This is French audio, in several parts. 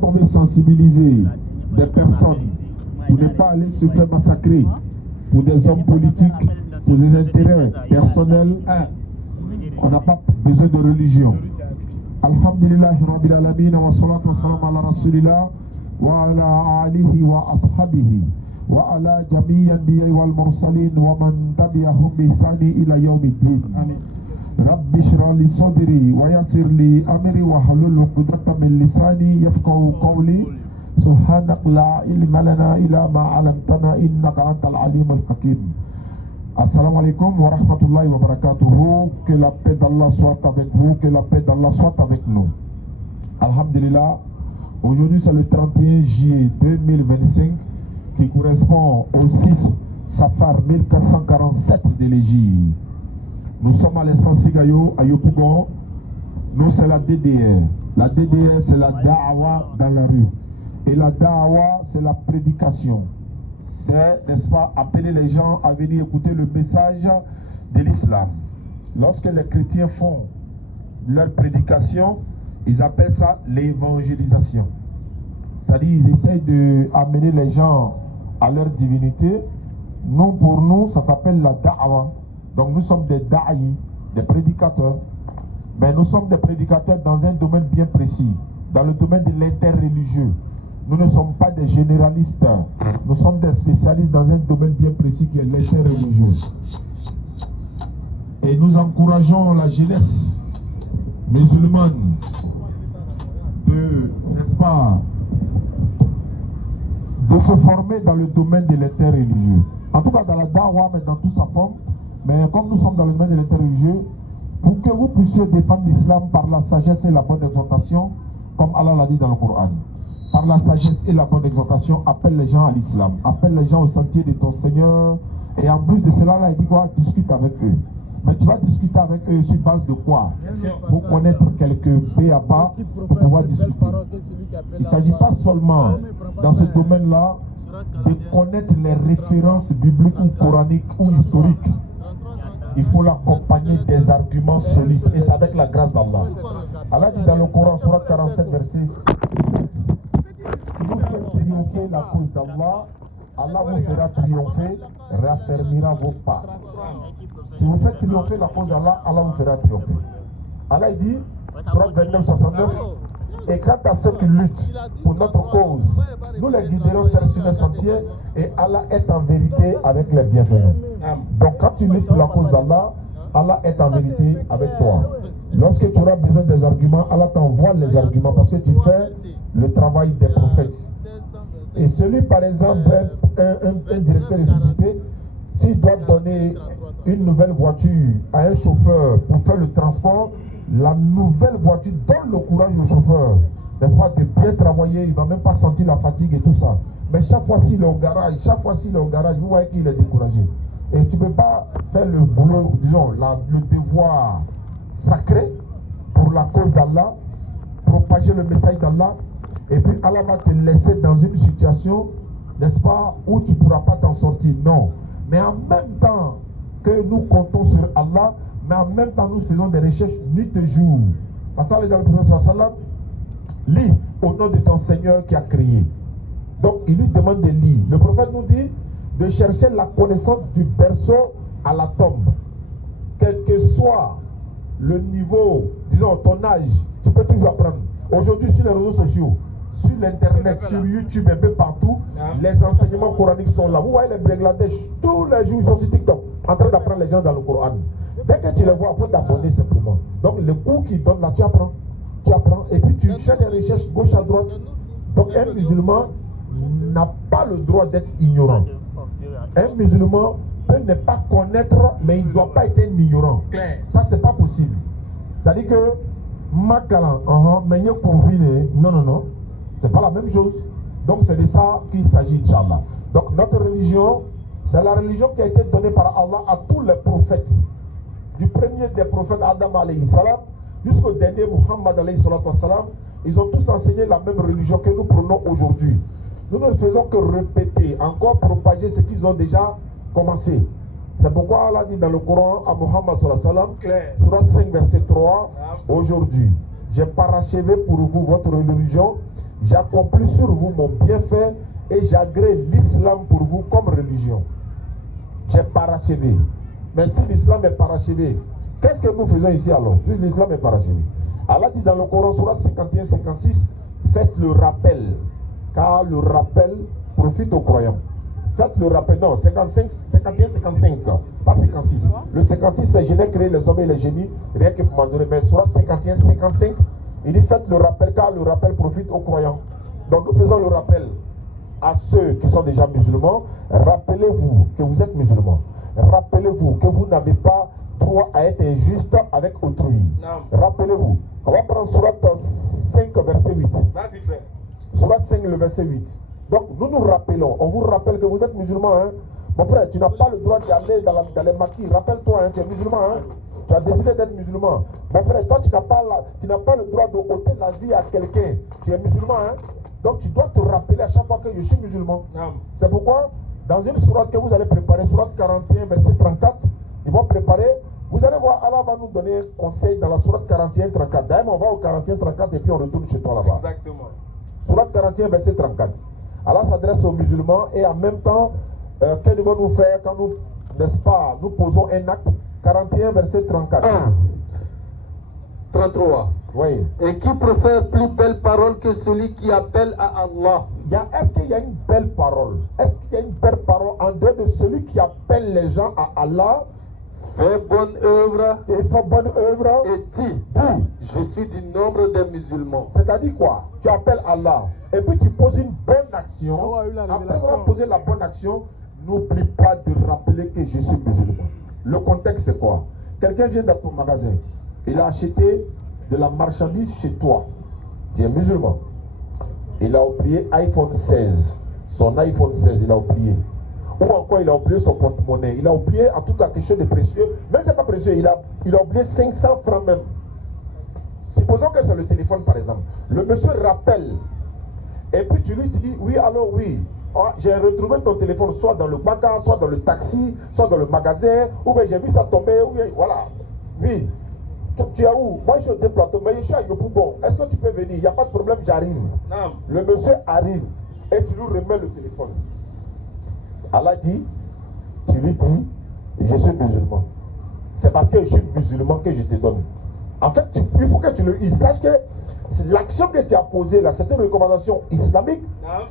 quand on veut sensibiliser des personnes pour ne pas aller se faire massacrer pour des hommes politiques, pour des intérêts personnels, on n'a pas besoin de religion. Alhamdulillah Rabbil Alamin wa salatu wa salam ala Rasulillah wa ala alihi wa ashabihi wa ala jami'i anbiya'i wal mursalin wa man tabi'ahum bi ihsani ila yawmiddin. Rabbi shrah li sadri wa yassir li amri wa hlul 'uqdatam min lisani yafqahu qawli. Subhanak la ilma lana illa ma 'allamtana innaka antal alimul hakim. Assalamu alaikum wa rahmatullahi wa barakatuhu. Que la paix d'Allah soit avec vous, que la paix d'Allah soit avec nous. Alhamdulillah, aujourd'hui c'est le 31 juillet 2025 qui correspond au 6 Safar 1447 de l'Égypte. Nous sommes à l'espace Figayo, à Yopougon. Nous c'est la DDR. La DDR c'est la Da'awa dans la rue. Et la Da'awa c'est la prédication. C'est, n'est-ce pas, appeler les gens à venir écouter le message de l'islam. Lorsque les chrétiens font leur prédication, ils appellent ça l'évangélisation. C'est-à-dire, ils essayent d'amener les gens à leur divinité. Nous, pour nous, ça s'appelle la da'wa. Donc nous sommes des da'i, des prédicateurs. Mais nous sommes des prédicateurs dans un domaine bien précis, dans le domaine de l'interreligieux. Nous ne sommes pas des généralistes, nous sommes des spécialistes dans un domaine bien précis qui est l'interreligieux. Et nous encourageons la jeunesse musulmane de, n'est-ce pas, de se former dans le domaine de l'interreligieux. En tout cas dans la da'wa, mais dans toute sa forme. Mais comme nous sommes dans le domaine de l'interreligieux, pour que vous puissiez défendre l'islam par la sagesse et la bonne exhortation, comme Allah l'a dit dans le Coran. Par la sagesse et la bonne exhortation, appelle les gens à l'islam, appelle les gens au sentier de ton Seigneur. Et en plus de cela, là, il dit quoi? Discute avec eux. Mais tu vas discuter avec eux sur base de quoi? Pour connaître quelques b.a.-ba pour pouvoir discuter. Il ne s'agit pas seulement dans ce domaine-là de connaître les références bibliques ou coraniques ou historiques. Il faut l'accompagner des arguments solides. Et c'est avec la grâce d'Allah. Allah dit dans le Coran, Surat 47, verset 6. Si vous faites triompher la cause d'Allah, Allah vous fera triompher, raffermira vos pas. Si vous faites triompher la cause d'Allah, Allah vous fera triompher. Allah dit, Surat 29, 69, et quant à ceux qui luttent pour notre cause, nous les guiderons sur le sentier et Allah est en vérité avec les bienfaisants. Donc quand tu luttes pour la cause d'Allah, Allah est en vérité avec toi. Lorsque tu auras besoin des arguments, Allah t'envoie les arguments parce que tu fais le travail des prophètes. Et celui, par exemple, un directeur de société, s'il doit donner une nouvelle voiture à un chauffeur pour faire le transport, la nouvelle voiture donne le courage au chauffeur, n'est-ce pas, de bien travailler, il ne va même pas sentir la fatigue et tout ça. Mais chaque fois s'il est au garage, vous voyez qu'il est découragé. Et tu ne peux pas faire le boulot, disons, le devoir sacré pour la cause d'Allah, propager le message d'Allah, et puis Allah va te laisser dans une situation, n'est-ce pas, où tu ne pourras pas t'en sortir. Non. Mais en même temps que nous comptons sur Allah, mais en même temps nous faisons des recherches nuit et jour. Parce que dans le prophète sallam, lis au nom de ton Seigneur qui a créé. Donc il lui demande de lire. Le prophète nous dit de chercher la connaissance du berceau à la tombe. Quel que soit le niveau, disons ton âge, tu peux toujours apprendre. Aujourd'hui sur les réseaux sociaux, sur l'internet, sur YouTube, un peu partout, les enseignements coraniques sont là. Vous voyez les Bangladesh, tous les jours ils sont sur TikTok, en train d'apprendre les gens dans le Coran. Dès que tu les vois, il faut t'abonner simplement. Donc le cours qu'ils donnent là, tu apprends, et puis tu fais des recherches gauche à droite. Donc un musulman n'a pas le droit d'être ignorant. Un musulman peut ne pas connaître, mais il ne doit pas être un ignorant. Ça, c'est pas possible. C'est-à-dire que Makalan, non, c'est pas la même chose. Donc c'est de ça qu'il s'agit, Inch'Allah. Donc notre religion, c'est la religion qui a été donnée par Allah à tous les prophètes. Du premier des prophètes Adam alayhi salam jusqu'au dernier Muhammad alayhi salam, ils ont tous enseigné la même religion que nous prenons aujourd'hui. Nous ne faisons que répéter, encore propager ce qu'ils ont déjà commencé. C'est pourquoi Allah dit dans le Coran à Muhammad sallam, Surah 5 verset 3, aujourd'hui, j'ai parachevé pour vous votre religion, j'accomplis sur vous mon bienfait et j'agrée l'islam pour vous comme religion. J'ai parachevé. Mais si l'islam est parachevé, qu'est-ce que nous faisons ici alors? Puis l'islam est parachevé. Allah dit dans le Coran, Surah 51-56, faites le rappel, car le rappel profite aux croyants. Faites le rappel, non, 51-55, pas 56. Le 56, c'est je n'ai créé les hommes et les génies, rien que pour m'adorer. Mais Surah 51-55, il dit faites le rappel, car le rappel profite aux croyants. Donc nous faisons le rappel à ceux qui sont déjà musulmans. Rappelez-vous que vous êtes musulmans. Rappelez-vous que vous n'avez pas droit à être injuste avec autrui. Rappelez-vous. On va prendre Surat 5, verset 8. Vas-y, frère. Surat 5, le verset 8. Donc, nous nous rappelons. On vous rappelle que vous êtes musulmans. Hein? Mon frère, tu n'as pas le droit d'y aller dans les maquis. Rappelle-toi, hein, tu es musulman. Hein? Tu as décidé d'être musulman. Mon frère, toi, tu n'as pas le droit de ôter la vie à quelqu'un. Tu es musulman. Hein? Donc, tu dois te rappeler à chaque fois que je suis musulman. C'est pourquoi, dans une sourate que vous allez préparer, sourate 41, verset 34, ils vont préparer. Vous allez voir, Allah va nous donner un conseil dans la sourate 41, 34. D'ailleurs, on va au 41, 34 et puis on retourne chez toi là-bas. Exactement. Sourate 41, verset 34. Allah s'adresse aux musulmans et en même temps, que devons-nous faire quand nous, n'est-ce pas, nous posons un acte? 41, verset 34. 33. Oui. Et qui préfère plus belle parole que celui qui appelle à Allah? Est-ce qu'il y a une belle parole? Est-ce qu'il y a une belle parole en dehors de celui qui appelle les gens à Allah? Fais bonne œuvre Et fait bonne œuvre. et dis, je suis du nombre des musulmans. C'est-à-dire quoi? Tu appelles Allah et puis tu poses une bonne action. Oh, eu la Après révélation. avoir posé la bonne action, n'oublie pas de rappeler que je suis musulman. Le contexte c'est quoi? Quelqu'un vient dans ton magasin, il a acheté de la marchandise chez toi. Tu es musulman. Il a oublié iPhone 16. Son iPhone 16, il a oublié. Ou encore, il a oublié son porte-monnaie. Il a oublié en tout cas quelque chose de précieux. Mais c'est pas précieux, il a oublié 500 francs même. Supposons que c'est le téléphone par exemple. Le monsieur rappelle. Et puis tu lui dis, oui, alors oui. Ah, j'ai retrouvé ton téléphone soit dans le bateau, soit dans le taxi, soit dans le magasin. Ou bien j'ai vu ça tomber. Ou bien, voilà. Oui. Tu es où? Moi je suis au déplateau, mais je suis à Yopougon. Est-ce que tu peux venir? Il n'y a pas de problème, j'arrive. Le monsieur arrive et tu lui remets le téléphone. Allah dit, tu lui dis, je suis musulman. C'est parce que je suis musulman que je te donne. En fait, il faut que il sache que l'action que tu as posée là, c'est une recommandation islamique.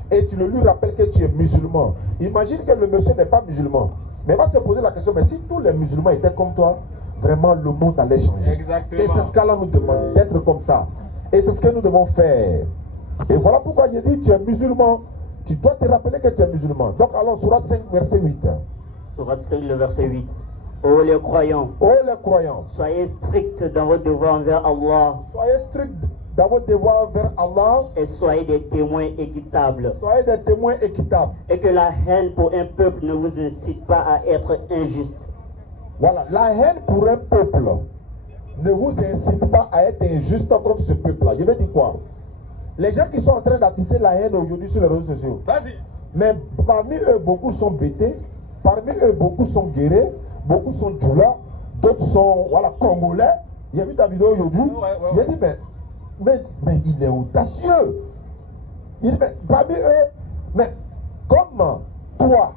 Et tu lui rappelles que tu es musulman. Imagine que le monsieur n'est pas musulman. Mais il va se poser la question, mais si tous les musulmans étaient comme toi, vraiment le monde allait changer. Exactement. Et c'est ce qu'Allah nous demande, d'être comme ça. Et c'est ce que nous devons faire. Et voilà pourquoi il dit, tu es musulman. Tu dois te rappeler que tu es musulman. Donc allons, Surah 5, verset 8. Surah 5, le verset 8. Ô les croyants, Oh les croyants, soyez stricts dans vos devoirs envers Allah soyez stricts dans vos devoirs vers Allah. et soyez des témoins équitables. Soyez des témoins équitables. Et que la haine pour un peuple ne vous incite pas à être injuste. Voilà, la haine pour un peuple ne vous incite pas à être injuste contre ce peuple-là. Je veux dire quoi? Les gens qui sont en train d'attiser la haine aujourd'hui sur les réseaux sociaux. Vas-y. Mais parmi eux, beaucoup sont bêtés. Parmi eux, beaucoup sont guéris. Beaucoup sont djoula. D'autres sont, voilà, congolais. J'ai vu ta vidéo aujourd'hui. Il a dit, mais il est audacieux. Il dit, mais parmi eux, mais comme toi,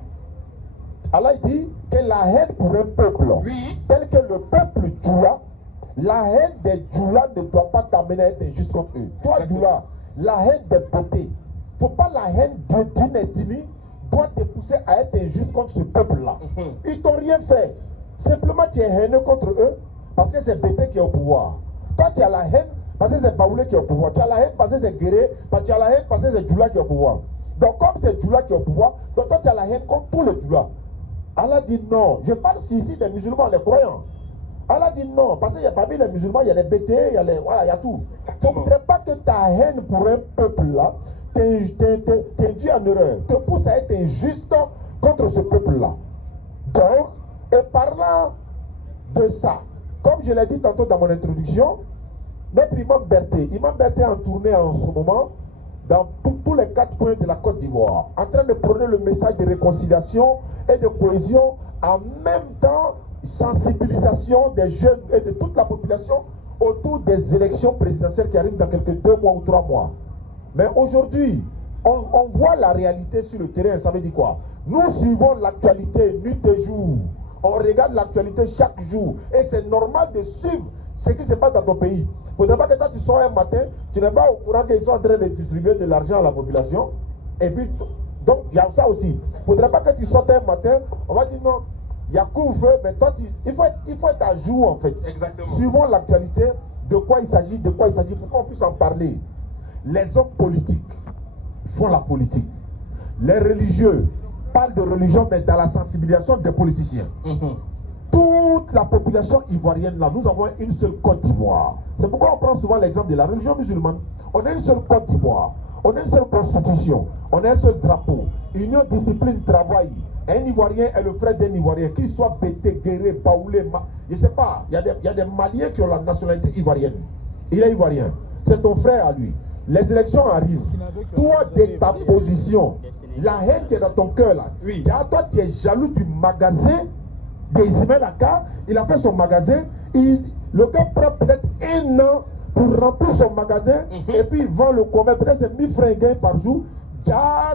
Allah dit que la haine pour un peuple, Oui. tel que le peuple djoula, la haine des djoula ne doit pas t'amener à être injuste contre eux. Toi, djoula, la haine des beautés. Il ne faut pas la haine d'une ethnie doit te pousser à être injuste contre ce peuple-là. Ils t'ont rien fait. Simplement, tu es haineux contre eux parce que c'est Bété qui est au pouvoir. Toi, tu as la haine parce que c'est Baoulé qui est au pouvoir. Tu as la haine parce que c'est Guéré. Tu as la haine parce que c'est Djoula qui est au pouvoir. Donc, comme c'est Djoula qui est au pouvoir, donc toi, tu as la haine contre tous les Djoula. Allah dit non. Je parle ici des musulmans, les croyants. Allah dit non, parce qu'il y a parmi les musulmans, il y a les Bété, il y a les, voilà, il y a tout. Il ne faudrait pas que ta haine pour un peuple-là t'induit en erreur, te pousse à être injuste contre ce peuple-là. Donc, et parlant de ça, comme je l'ai dit tantôt dans mon introduction, notre Imam Berté est en tournée en ce moment dans tous les 4 coins de la Côte d'Ivoire, en train de prôner le message de réconciliation et de cohésion, en même temps sensibilisation des jeunes et de toute la population autour des élections présidentielles qui arrivent dans quelques 2 mois ou 3 mois. Mais aujourd'hui, on voit la réalité sur le terrain. Ça veut dire quoi? Nous suivons l'actualité nuit et jour. On regarde l'actualité chaque jour. Et c'est normal de suivre ce qui se passe dans ton pays. Il ne faudrait pas que quand tu sors un matin, tu n'es pas au courant qu'ils sont en train de distribuer de l'argent à la population. Et puis, donc, il y a ça aussi. Il ne faudrait pas que tu sortes un matin, on va dire non, il y a couvre-feu, mais toi, il faut être à jour en fait. Exactement. Suivons l'actualité, de quoi il s'agit, pour qu'on puisse en parler. Les hommes politiques font la politique. Les religieux parlent de religion, mais dans la sensibilisation des politiciens. Toute la population ivoirienne là, nous avons une seule Côte d'Ivoire. C'est pourquoi on prend souvent l'exemple de la religion musulmane. On a une seule Côte d'Ivoire, on a une seule constitution, on a un seul drapeau, union, discipline, travail. Un Ivoirien est le frère d'un Ivoirien, qu'il soit Bété, Guéré, Baoulé, je ne sais pas, il y a des Maliens qui ont la nationalité ivoirienne. Il est Ivoirien, c'est ton frère à lui. Les élections arrivent. Toi, de ta position, la haine qui est dans ton cœur là, Oui. toi tu es jaloux du magasin d'Ismaël Aka. Il a fait son magasin. Le gars prend peut-être 1 an pour remplir son magasin et puis il vend le commerce. Peut-être c'est 1000 francs gain par jour.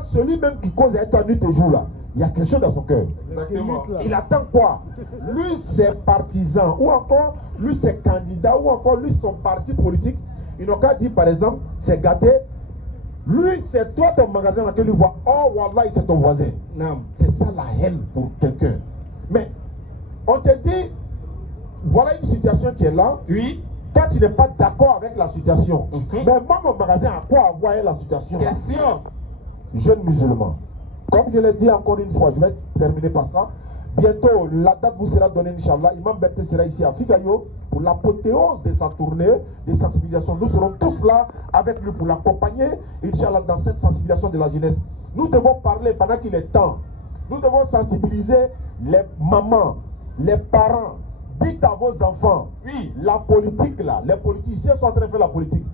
Celui même qui cause à toi nuit et jour là, il y a quelque chose dans son cœur. Exactement. Il attend quoi? Lui, ses partisans, ou encore lui, ses candidats, ou encore lui, son parti politique. Ils n'ont qu'à dire, par exemple, c'est gâté. Lui, c'est toi ton magasin dans lequel il voit. Oh, Wallah, c'est ton voisin. Non. C'est ça la haine pour quelqu'un. Mais on te dit, voilà une situation qui est là. Oui. Toi, tu n'es pas d'accord avec la situation. Mais moi, mon magasin, à quoi avoir avec la situation? Question. Jeunes musulmans. Comme je l'ai dit encore une fois, je vais terminer par ça. Bientôt, la date vous sera donnée, Inch'Allah. Imam Berté sera ici à Figayo pour l'apothéose de sa tournée de sensibilisation. Nous serons tous là avec lui pour l'accompagner, Inch'Allah, dans cette sensibilisation de la jeunesse. Nous devons parler pendant qu'il est temps. Nous devons sensibiliser les mamans, les parents. Dites à vos enfants, Oui. la politique là, les politiciens sont en train de faire la politique.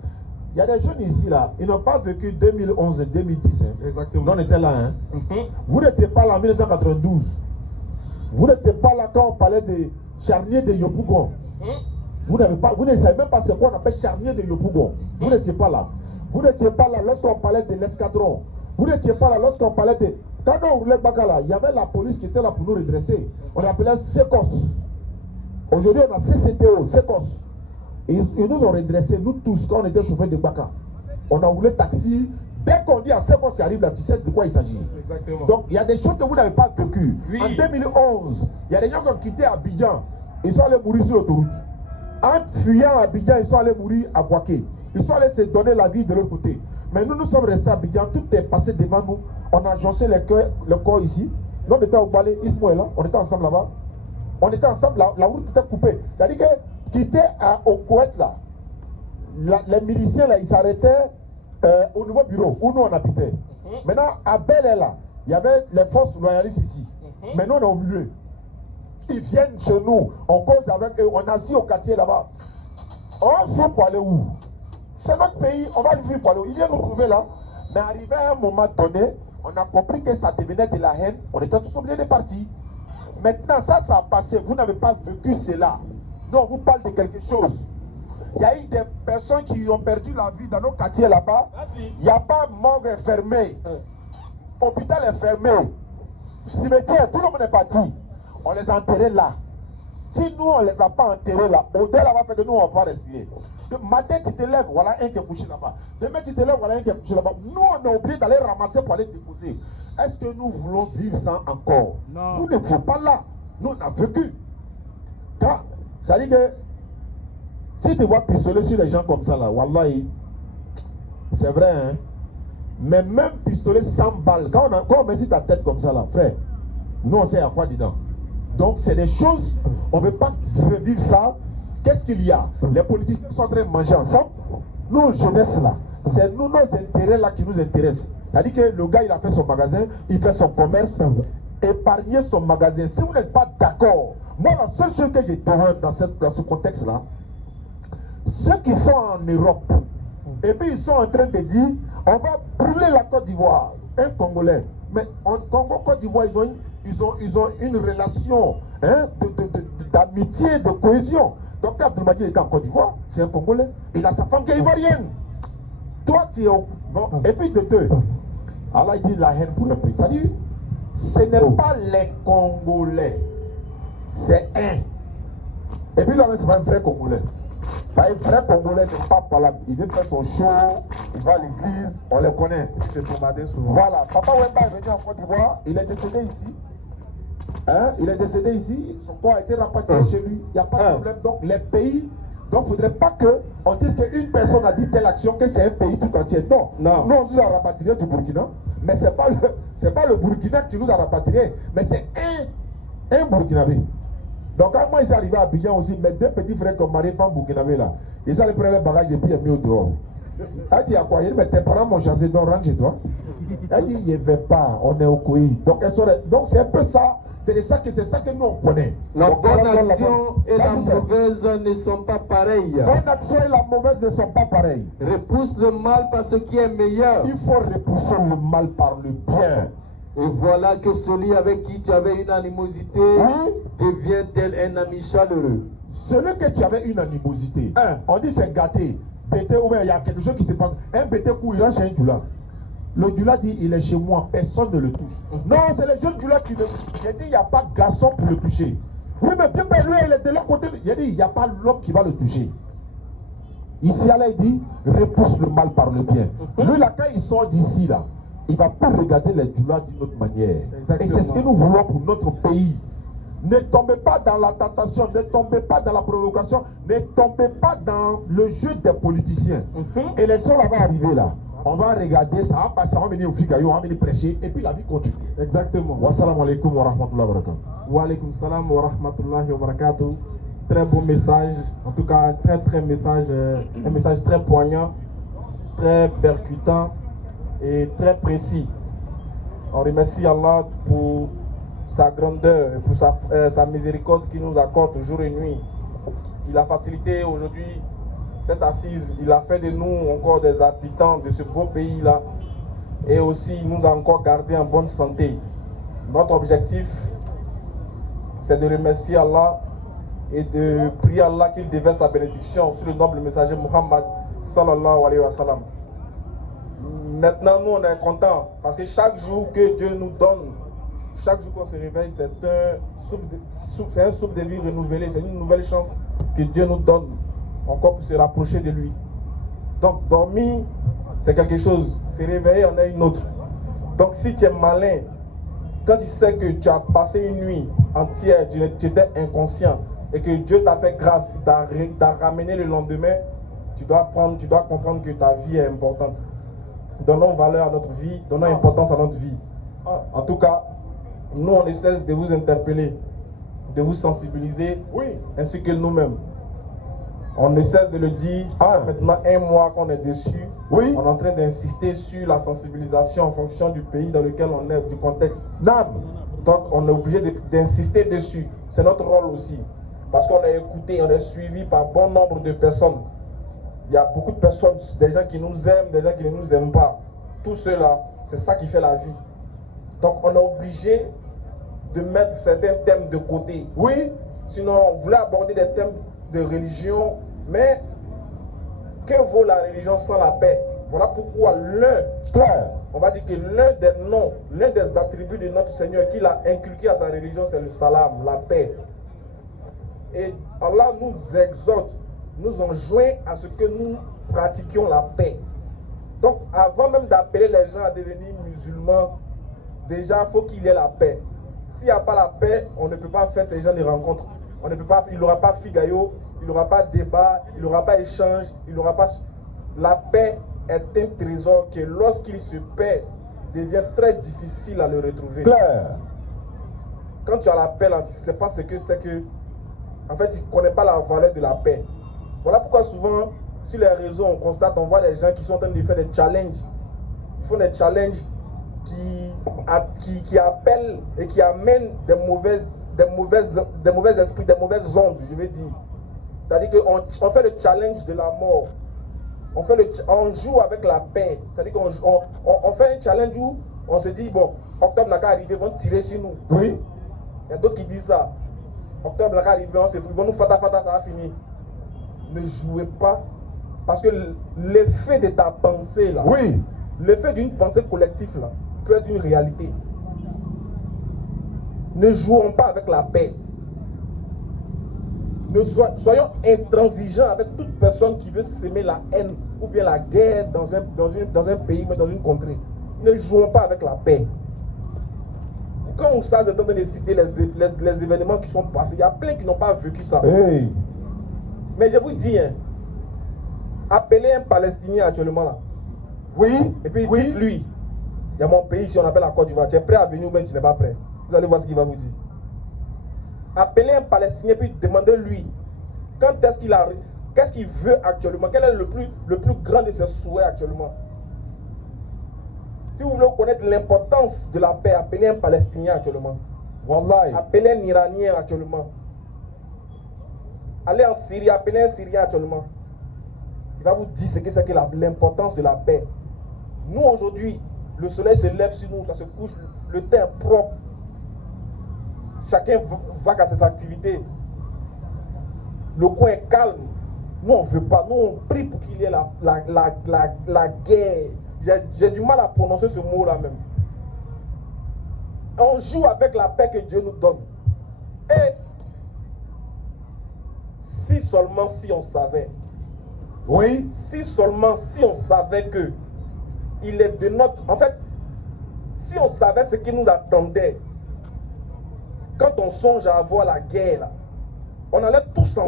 Il y a des jeunes ici là, ils n'ont pas vécu 2011 et 2010. Exactement. Nous on était là. Vous n'étiez pas là en 1992. Vous n'étiez pas là quand on parlait des charniers de Yopougon. Vous ne savez même pas ce qu'on appelle charnier de Yopougon. Vous n'étiez pas là. Vous n'étiez pas là lorsqu'on parlait de l'escadron. Vous n'étiez pas là lorsqu'on parlait de... Quand on roulait Bakala, il y avait la police qui était là pour nous redresser. On appelait SECOS. Aujourd'hui, on a CCTO, SECOS. Ils nous ont redressés, nous tous, quand on était chauffeurs de Baka. On a roulé taxi. Dès qu'on dit à SECOS qui arrive là, tu sais de quoi il s'agit. Exactement. Donc, il y a des choses que vous n'avez pas vécues. Oui. En 2011, il y a des gens qui ont quitté Abidjan. Ils sont allés mourir sur l'autoroute. En fuyant Abidjan, ils sont allés mourir à Boaké. Ils sont allés se donner la vie de l'autre côté. Mais nous, nous sommes restés à Abidjan. Tout est passé devant nous. On a agencé le corps ici. Nous, on était au balai. Ismo est là. On était ensemble là-bas. On était ensemble. La route était coupée. C'est-à-dire que quitter au Koweït là, les miliciens là, ils s'arrêtaient au nouveau bureau où nous on habitait. Maintenant, à Bel Air là, il y avait les forces loyalistes ici. Mais nous on est au milieu. Ils viennent chez nous, on cause avec eux, on est assis au quartier là-bas. On fait pour aller où? C'est notre pays, on va vivre pour aller où? Ils viennent nous trouver là. Mais arrivé à un moment donné, on a compris que ça devenait de la haine. On était tous obligés de partir. Maintenant, ça a passé. Vous n'avez pas vécu cela. Nous, on vous parle de quelque chose. Il y a eu des personnes qui ont perdu la vie dans nos quartiers là-bas. Il n'y a pas morgue fermé. Hôpital est fermé. Cimetière, tout le monde est parti. On les a enterrés là. Si nous, on ne les a pas enterrés là, au-delà là-bas, fait que nous, on va respirer. Le matin, tu te lèves, voilà un qui est couché là-bas. Demain, tu te lèves, voilà un qui est couché là-bas. Nous, on est obligé d'aller ramasser pour aller déposer. Est-ce que nous voulons vivre ça encore? Non. Vous n'êtes pas là. Nous, on a vécu. Ça dit que si tu vois pistolet sur les gens comme ça là, wallahi, c'est vrai, hein. Mais même pistolet 100 balles, quand on met sur ta tête comme ça là, frère, nous on sait à quoi dedans. Donc c'est des choses, on ne veut pas revivre ça. Qu'est-ce qu'il y a? Les politiciens sont en train de manger ensemble. Nous, jeunesse là, c'est nous nos intérêts là qui nous intéressent. C'est-à-dire que le gars il a fait son magasin, il fait son commerce, épargner son magasin. Si vous n'êtes pas d'accord, moi la seule chose que je demande dans ce contexte là, ceux qui sont en Europe, et puis ils sont en train de dire, on va brûler la Côte d'Ivoire, un Congolais. Mais en Congo, Côte d'Ivoire, ils ont une relation hein, d'amitié, de cohésion. Donc Abdoulmadi est en Côte d'Ivoire, c'est un Congolais. Il a sa femme qui est ivoirienne. Toi, tu es Bon, et puis de deux, Allah dit la haine pour un pays. C'est-à-dire, ce n'est pas les Congolais, c'est un. Et puis là, c'est pas un vrai Congolais. Pas un vrai Congolais n'est pas par là. Il vient faire son show, il va à l'église, on les connaît. C'est tombé souvent. Voilà, Papa Wemba est venu en Côte d'Ivoire, il est décédé ici. Hein? Il est décédé ici, son corps a été rapatrié chez lui, il n'y a pas de problème. Donc les pays, donc il ne faudrait pas qu'on dise qu'une personne a dit telle action, que c'est un pays tout entier. Non, nous on nous a rapatrié du Burkina, mais ce n'est pas le Burkina qui nous a rapatrié, mais c'est un Burkinabé. Donc quand moi il s'est arrivé à Abidjan aussi, mes deux petits frères comme Marie femme Burkinabé là, ils allaient prendre les bagages et puis ils ont mis au dehors. Elle dit à quoi? Il dit mais tes parents m'ont chassé, donc rentre chez toi. Elle dit il ne veut pas, on est au Koui. Donc c'est un peu ça. C'est ça que nous on connaît. La Donc, bonne alors, action et la mauvaise ne sont pas pareilles. Bonne action et la mauvaise ne sont pas pareilles. Repousse le mal par ce qui est meilleur. Il faut repousser le mal par le bien. Et voilà que celui avec qui tu avais une animosité devient tel un ami chaleureux. Celui que tu avais une animosité, on dit c'est gâté. Bété, ou bien il y a quelque chose qui se passe. Un bété coup, il rentre chez un djoula. Le djoula dit il est chez moi, personne ne le touche. Non, c'est le jeune djoula qui le touche. Il dit il n'y a pas de garçon pour le toucher. Oui, mais bien, lui, il est de l'autre côté. Il dit il n'y a pas l'homme qui va le toucher. Ici, Allah dit repousse le mal par le bien. Lui, là, quand il sort d'ici, là, il ne va pas regarder les djoulas d'une autre manière. Exactement. Et c'est ce que nous voulons pour notre pays. Ne tombez pas dans la tentation, ne tombez pas dans la provocation, ne tombez pas dans le jeu des politiciens. L'élection là va arriver là. On va regarder, ça va passer, on va venir au Figayo, on va venir prêcher, et puis la vie continue. Exactement. Wassalamu alaikum wa rahmatullahi wa barakatuh. Wa alaikum salam wa rahmatullahi wa barakatuh. Très beau message, en tout cas un message très poignant, très percutant et très précis. On remercie Allah pour sa grandeur et pour sa miséricorde qu'il nous accorde jour et nuit. Il a facilité aujourd'hui cette assise, il a fait de nous encore des habitants de ce beau pays-là et aussi il nous a encore gardé en bonne santé. Notre objectif, c'est de remercier Allah et de prier Allah qu'il déverse sa bénédiction sur le noble messager Muhammad sallallahu alayhi wa sallam. Maintenant, nous on est contents parce que chaque jour que Dieu nous donne, chaque jour qu'on se réveille, c'est un souffle de vie renouvelé, c'est une nouvelle chance que Dieu nous donne encore pour se rapprocher de lui. Donc dormir, c'est quelque chose, se réveiller, en est une autre. Donc si tu es malin, quand tu sais que tu as passé une nuit entière, tu étais inconscient et que Dieu t'a fait grâce, t'a ramené le lendemain, tu dois comprendre que ta vie est importante. Donnons valeur à notre vie, donnons importance à notre vie. En tout cas, nous on ne cesse de vous interpeller, de vous sensibiliser, ainsi que nous-mêmes. On ne cesse de le dire, ça fait maintenant un mois qu'on est dessus. On est en train d'insister sur la sensibilisation en fonction du pays dans lequel on est, du contexte. Donc on est obligé d'insister dessus. C'est notre rôle aussi. Parce qu'on est écouté, on est suivi par bon nombre de personnes. Il y a beaucoup de personnes, des gens qui nous aiment, des gens qui ne nous aiment pas. Tout cela, c'est ça qui fait la vie. Donc on est obligé de mettre certains thèmes de côté. Sinon on voulait aborder des thèmes de religion, mais que vaut la religion sans la paix? Voilà pourquoi on va dire que l'un des noms, l'un des attributs de notre Seigneur qu'il a inculqué à sa religion, c'est le salam, la paix. Et Allah nous exhorte, nous enjoint à ce que nous pratiquions la paix. Donc avant même d'appeler les gens à devenir musulmans, déjà il faut qu'il y ait la paix. S'il n'y a pas la paix, on ne peut pas faire ces gens de rencontres. On ne peut pas, il n'aura pas figayo, il n'aura pas débat, il n'aura pas échange, il n'aura pas... La paix est un trésor que lorsqu'il se perd, devient très difficile à le retrouver. Quand tu as la paix, là, tu ne sais pas ce que c'est que... En fait, tu ne connais pas la valeur de la paix. Voilà pourquoi souvent, sur les réseaux, on constate, on voit des gens qui sont en train de faire des challenges. Ils font des challenges qui appellent et qui amènent des mauvais esprits, des mauvaises ondes, je vais dire. C'est-à-dire qu'on fait le challenge de la mort. On joue avec la paix. C'est-à-dire qu'on fait un challenge où on se dit, bon, octobre n'a qu'à arriver, ils vont tirer sur nous. Il y a d'autres qui disent ça. Octobre n'a qu'à arriver, ils vont nous fata, ça va finir. Ne jouez pas. Parce que l'effet de ta pensée, là, le fait d'une pensée collective là, peut être une réalité. Ne jouons pas avec la paix. Soyons intransigeants avec toute personne qui veut semer la haine ou bien la guerre dans un pays, mais dans une contrée. Ne jouons pas avec la paix. Quand on est en train de citer les événements qui sont passés, il y a plein qui n'ont pas vécu ça. Hey. Mais je vous dis, hein, appelez un Palestinien actuellement là. Oui. Et puis Oui. dites-lui, il y a mon pays ici, on appelle la Côte d'Ivoire. Tu es prêt à venir ou bien tu n'es pas prêt? Vous allez voir ce qu'il va vous dire. Appelez un Palestinien puis demandez-lui quand est-ce qu'il arrive, qu'est-ce qu'il veut actuellement, quel est le plus grand de ses souhaits actuellement. Si vous voulez connaître l'importance de la paix, appelez un Palestinien actuellement. Wallahi. Appelez un Iranien actuellement. Allez en Syrie, appelez un Syrien actuellement. Il va vous dire ce que c'est que l'importance de la paix. Nous aujourd'hui, le soleil se lève sur nous, ça se couche, le temps est propre. Chacun va à ses activités. Le coin est calme. Nous on ne veut pas. Nous on prie pour qu'il y ait la guerre. J'ai du mal à prononcer ce mot-là même. On joue avec la paix que Dieu nous donne. Et si seulement si on savait. Oui. Si seulement si on savait que il est de notre... En fait, si on savait ce qui nous attendait, quand on songe à avoir la guerre, là, on allait tous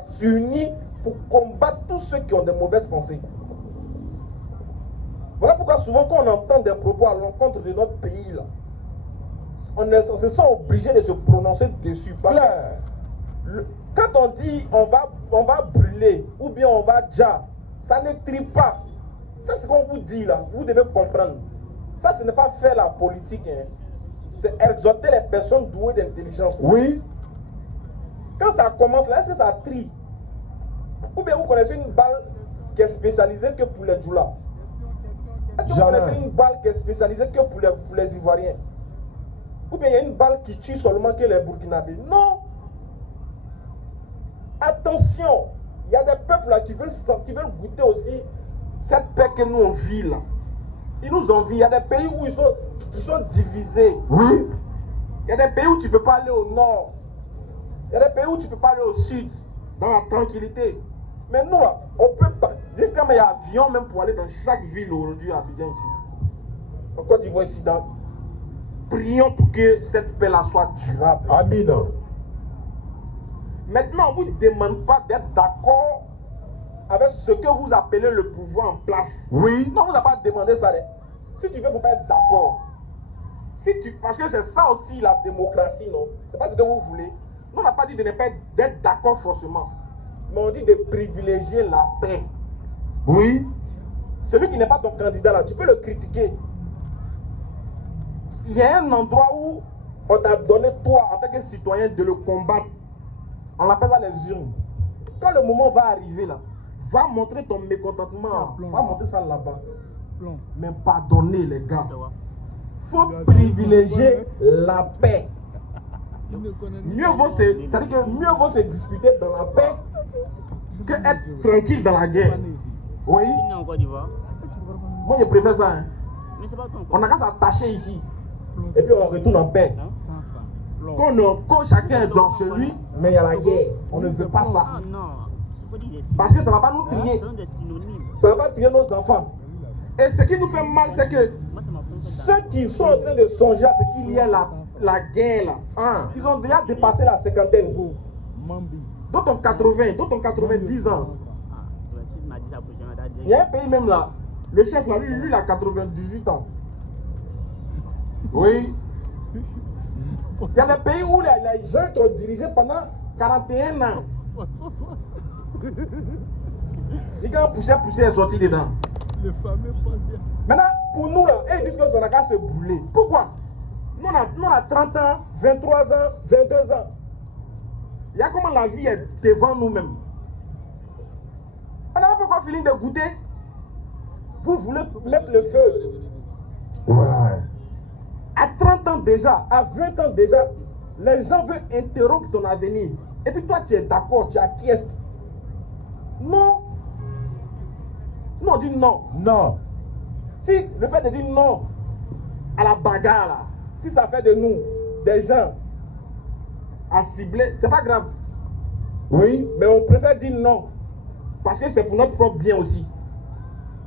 s'unir pour combattre tous ceux qui ont de mauvaises pensées. Voilà pourquoi souvent quand on entend des propos à l'encontre de notre pays, là, on se sent obligé de se prononcer dessus. Parce que quand on dit on va brûler ou bien on va déjà, ça ne trie pas. Ça c'est ce qu'on vous dit là, vous devez comprendre. Ça ce n'est pas faire la politique, hein. C'est exhorter les personnes douées d'intelligence. Oui. Quand ça commence là, est-ce que ça trie? Ou bien vous connaissez une balle qui est spécialisée que pour les djoulas? Est-ce que vous connaissez une balle qui est spécialisée que pour les Ivoiriens? Ou bien il y a une balle qui tue seulement que les Burkinabés? Non! Attention! Il y a des peuples là qui veulent goûter aussi cette paix que nous on vit là. Ils nous envient. Il y a des pays où ils sont divisés. Oui. Il y a des pays où tu ne peux pas aller au nord. Il y a des pays où tu ne peux pas aller au sud, dans la tranquillité. Mais nous, là, on peut pas. Jusqu'à il y a avion même pour aller dans chaque ville aujourd'hui à Abidjan ici. En Côte d'Ivoire ici. Prions pour que cette paix-là soit durable. Amen. Maintenant, on ne vous demande pas d'être d'accord avec ce que vous appelez le pouvoir en place. Oui. Non, on vous a pas demandé ça. Si tu veux, il ne faut pas être d'accord. Parce que c'est ça aussi la démocratie, non? C'est pas ce que vous voulez. Nous, on n'a pas dit de ne pas d'être d'accord forcément. Mais on dit de privilégier la paix. Oui. Celui qui n'est pas ton candidat là, tu peux le critiquer. Il y a un endroit où on t'a donné, toi, en tant que citoyen, de le combattre. On appelle ça les urnes. Quand le moment va arriver là, va montrer ton mécontentement. Va montrer ça là-bas. Mais pardonnez les gars. Il faut privilégier la paix. Mieux vaut se disputer dans la paix que être tranquille dans la guerre. Oui. Moi je préfère ça. Hein. On n'a qu'à s'attacher ici. Et puis on retourne en paix. Quand chacun est dans chez lui, mais il y a la guerre. On ne veut pas ça. Parce que ça ne va pas nous trier. Ça ne va pas trier nos enfants. Et ce qui nous fait mal, c'est que ceux qui sont en train de songer à ce qu'il y a la guerre là, ils ont déjà dépassé la cinquantaine. D'autres ont 80, d'autres ont 90 ans. Il y a un pays même là, le chef là, lui il a 98 ans. Oui. Il y a des pays où les gens qui ont dirigé pendant 41 ans. Les gars pousser est sorti dedans. Maintenant, pour nous là, ils disent que ça n'a qu'à se brûler. Pourquoi? Nous on a 30 ans, 23 ans, 22 ans. Il y a comment la vie est devant nous-mêmes. On n'a pas encore fini de goûter. Vous voulez mettre le feu. Ouais. À 30 ans déjà, à 20 ans déjà, les gens veulent interrompre ton avenir. Et puis toi, tu es d'accord, tu acquiesces. Non. Non, on dit non. Non. Si le fait de dire non à la bagarre, là, si ça fait de nous des gens à cibler, c'est pas grave. Oui. Mais on préfère dire non. Parce que c'est pour notre propre bien aussi.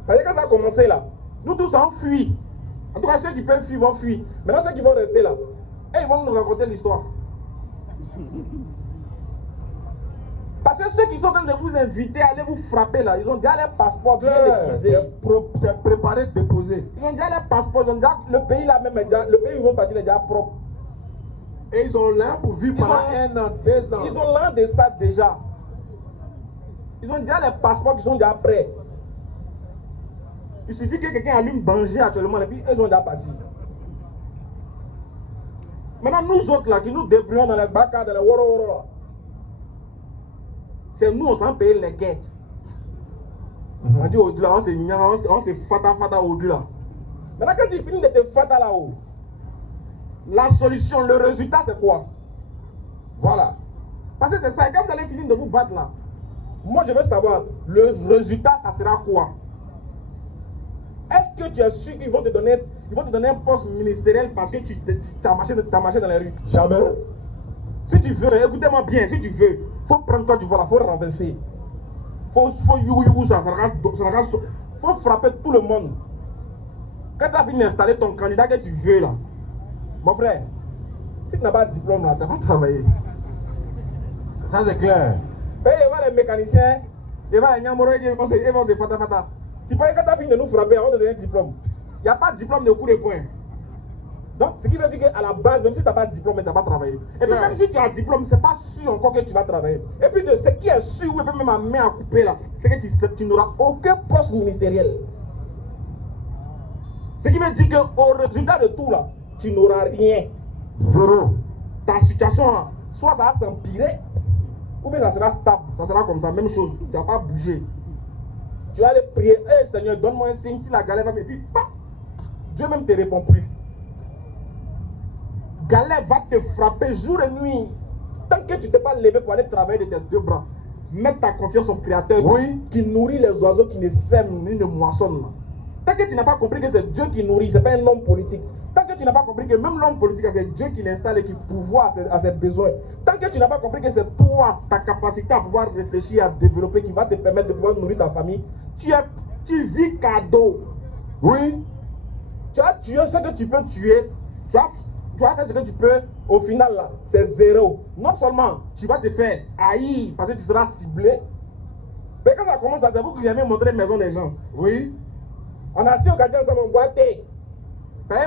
Parce que quand ça a commencé là, nous tous on fuit. En tout cas, ceux qui peuvent fuir vont fuir. Maintenant, ceux qui vont rester là, ils vont nous raconter l'histoire. Parce que ceux qui sont en train de vous inviter à aller vous frapper là, ils ont déjà les passeports bien déguisés. C'est préparé, déposé. Ils ont déjà les passeports, ils ont déjà, le pays là même, le pays où ils vont partir est déjà propre. Et ils ont l'air pour vivre pendant 1 an, 2 ans. Ils ont l'air de ça déjà. Ils ont déjà les passeports qui sont déjà prêts. Il suffit que quelqu'un allume danger actuellement et puis ils ont déjà parti. Maintenant, nous autres là qui nous débrouillons dans les bacas, dans les woro là, c'est nous, on s'en paye les guets. On dit au-delà, on s'est fata au-delà. Maintenant, quand tu finis de te fata là-haut, la solution, le résultat, c'est quoi? Voilà. Parce que c'est ça, quand vous allez finir de vous battre là, moi je veux savoir, le résultat, ça sera quoi? Est-ce que tu es sûr qu'ils vont te donner un poste ministériel parce que tu as marché dans les rues? Jamais. Si tu veux, écoutez-moi bien, si tu veux, faut prendre quoi tu vois là, faut renverser. Faut ça faut frapper tout le monde. Quand tu as fini d'installer ton candidat que tu veux là, mon frère, si tu n'as pas de diplôme là, tu n'as pas travaillé. Ça c'est clair. Il va les mécaniciens, il va les nyamoro, ils vont se fata. Tu penses que quand tu as fini de nous frapper, on va te donner un diplôme. Il n'y a pas de diplôme de coup de poing. Donc, ce qui veut dire qu'à la base, même si tu n'as pas de diplôme, tu n'as pas travaillé. Et puis, même si tu as un diplôme, ce n'est pas sûr encore que tu vas travailler. Et puis, de ce qui est sûr, et puis même ma main à couper là, c'est que tu n'auras aucun poste ministériel. Ce qui veut dire qu'au résultat de tout là, tu n'auras rien. Zéro. Ta situation, soit ça va s'empirer, ou bien ça sera stable. Ça sera comme ça, même chose. Tu ne vas pas bouger. Tu vas aller prier, hey, Seigneur, donne-moi un signe si la galère va me. Et puis, paf, Dieu même ne te répond plus. Galère va te frapper jour et nuit. Tant que tu ne t'es pas levé pour aller travailler de tes deux bras, mettre ta confiance au Créateur qui nourrit les oiseaux qui ne sèment ni ne moissonnent. Tant que tu n'as pas compris que c'est Dieu qui nourrit, ce n'est pas un homme politique. Tant que tu n'as pas compris que même l'homme politique, c'est Dieu qui l'installe et qui pourvoit à ses besoins. Tant que tu n'as pas compris que c'est toi, ta capacité à pouvoir réfléchir, à développer, qui va te permettre de pouvoir nourrir ta famille, tu vis cadeau. Oui. Tu as tué ce que tu peux tuer. Tu vas faire ce que tu peux. Au final, là, c'est zéro. Non seulement tu vas te faire haïr parce que tu seras ciblé. Mais quand ça commence, c'est vous qui avez montré la maison des gens. Oui. On a assis au gardien ensemble, on boit thé.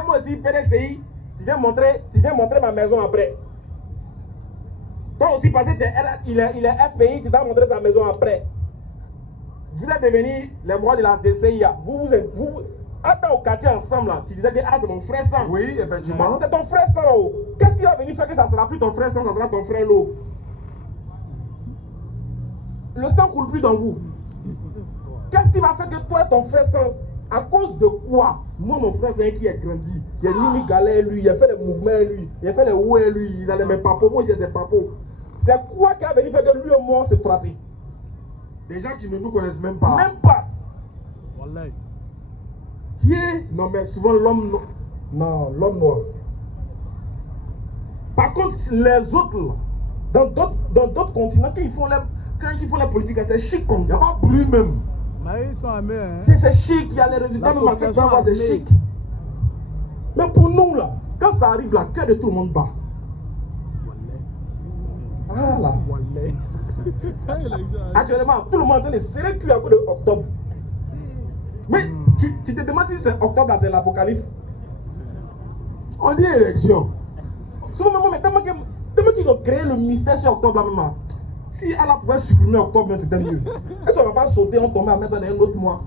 Moi aussi, PDCI, tu viens montrer ma maison après. Toi aussi, parce qu'il est FPI, tu dois montrer ta maison après. Vous êtes devenus les mois de la DCIA. Vous attends au quartier ensemble là, tu disais que c'est mon frère sang. Oui, effectivement. C'est ton frère sang là-haut. Qu'est-ce qui va venir faire que ça ne sera plus ton frère sang, ça sera ton frère l'eau? Le sang ne coule plus dans vous. Qu'est-ce qui va faire que toi et ton frère sang, à cause de quoi? Moi, mon frère c'est un qui est grandi. Il a mis galère lui, il a fait les mouvements lui, il a fait les oués lui, il a les mêmes papos, moi j'ai des papos. C'est quoi qui a venu faire que lui et moi on s'est frappé? Des gens qui ne nous connaissent même pas. Même pas. Wallahi. Non, mais souvent l'homme noir. Par contre, les autres, là, dans d'autres continents, quand ils font la politique, c'est chic comme Il n'y a ça. pas bruit même. Mais ils sont amés, hein. C'est chic, il y a les résultats, même à quel point c'est chic. Mais pour nous, là, quand ça arrive, là, cœur de tout le monde bat. Ah là. Wallahi. Actuellement, tout le monde est en train de serrer le cul à cause de octobre. Mais tu te demandes si c'est octobre, là, c'est l'apocalypse. On dit élection. Souvent, mais tellement qu'ils ont créé le mystère sur octobre, là, même. Si Allah pouvait supprimer octobre, c'était mieux. Est-ce qu'on ne va pas sauter, on tombe à mettre dans un autre mois?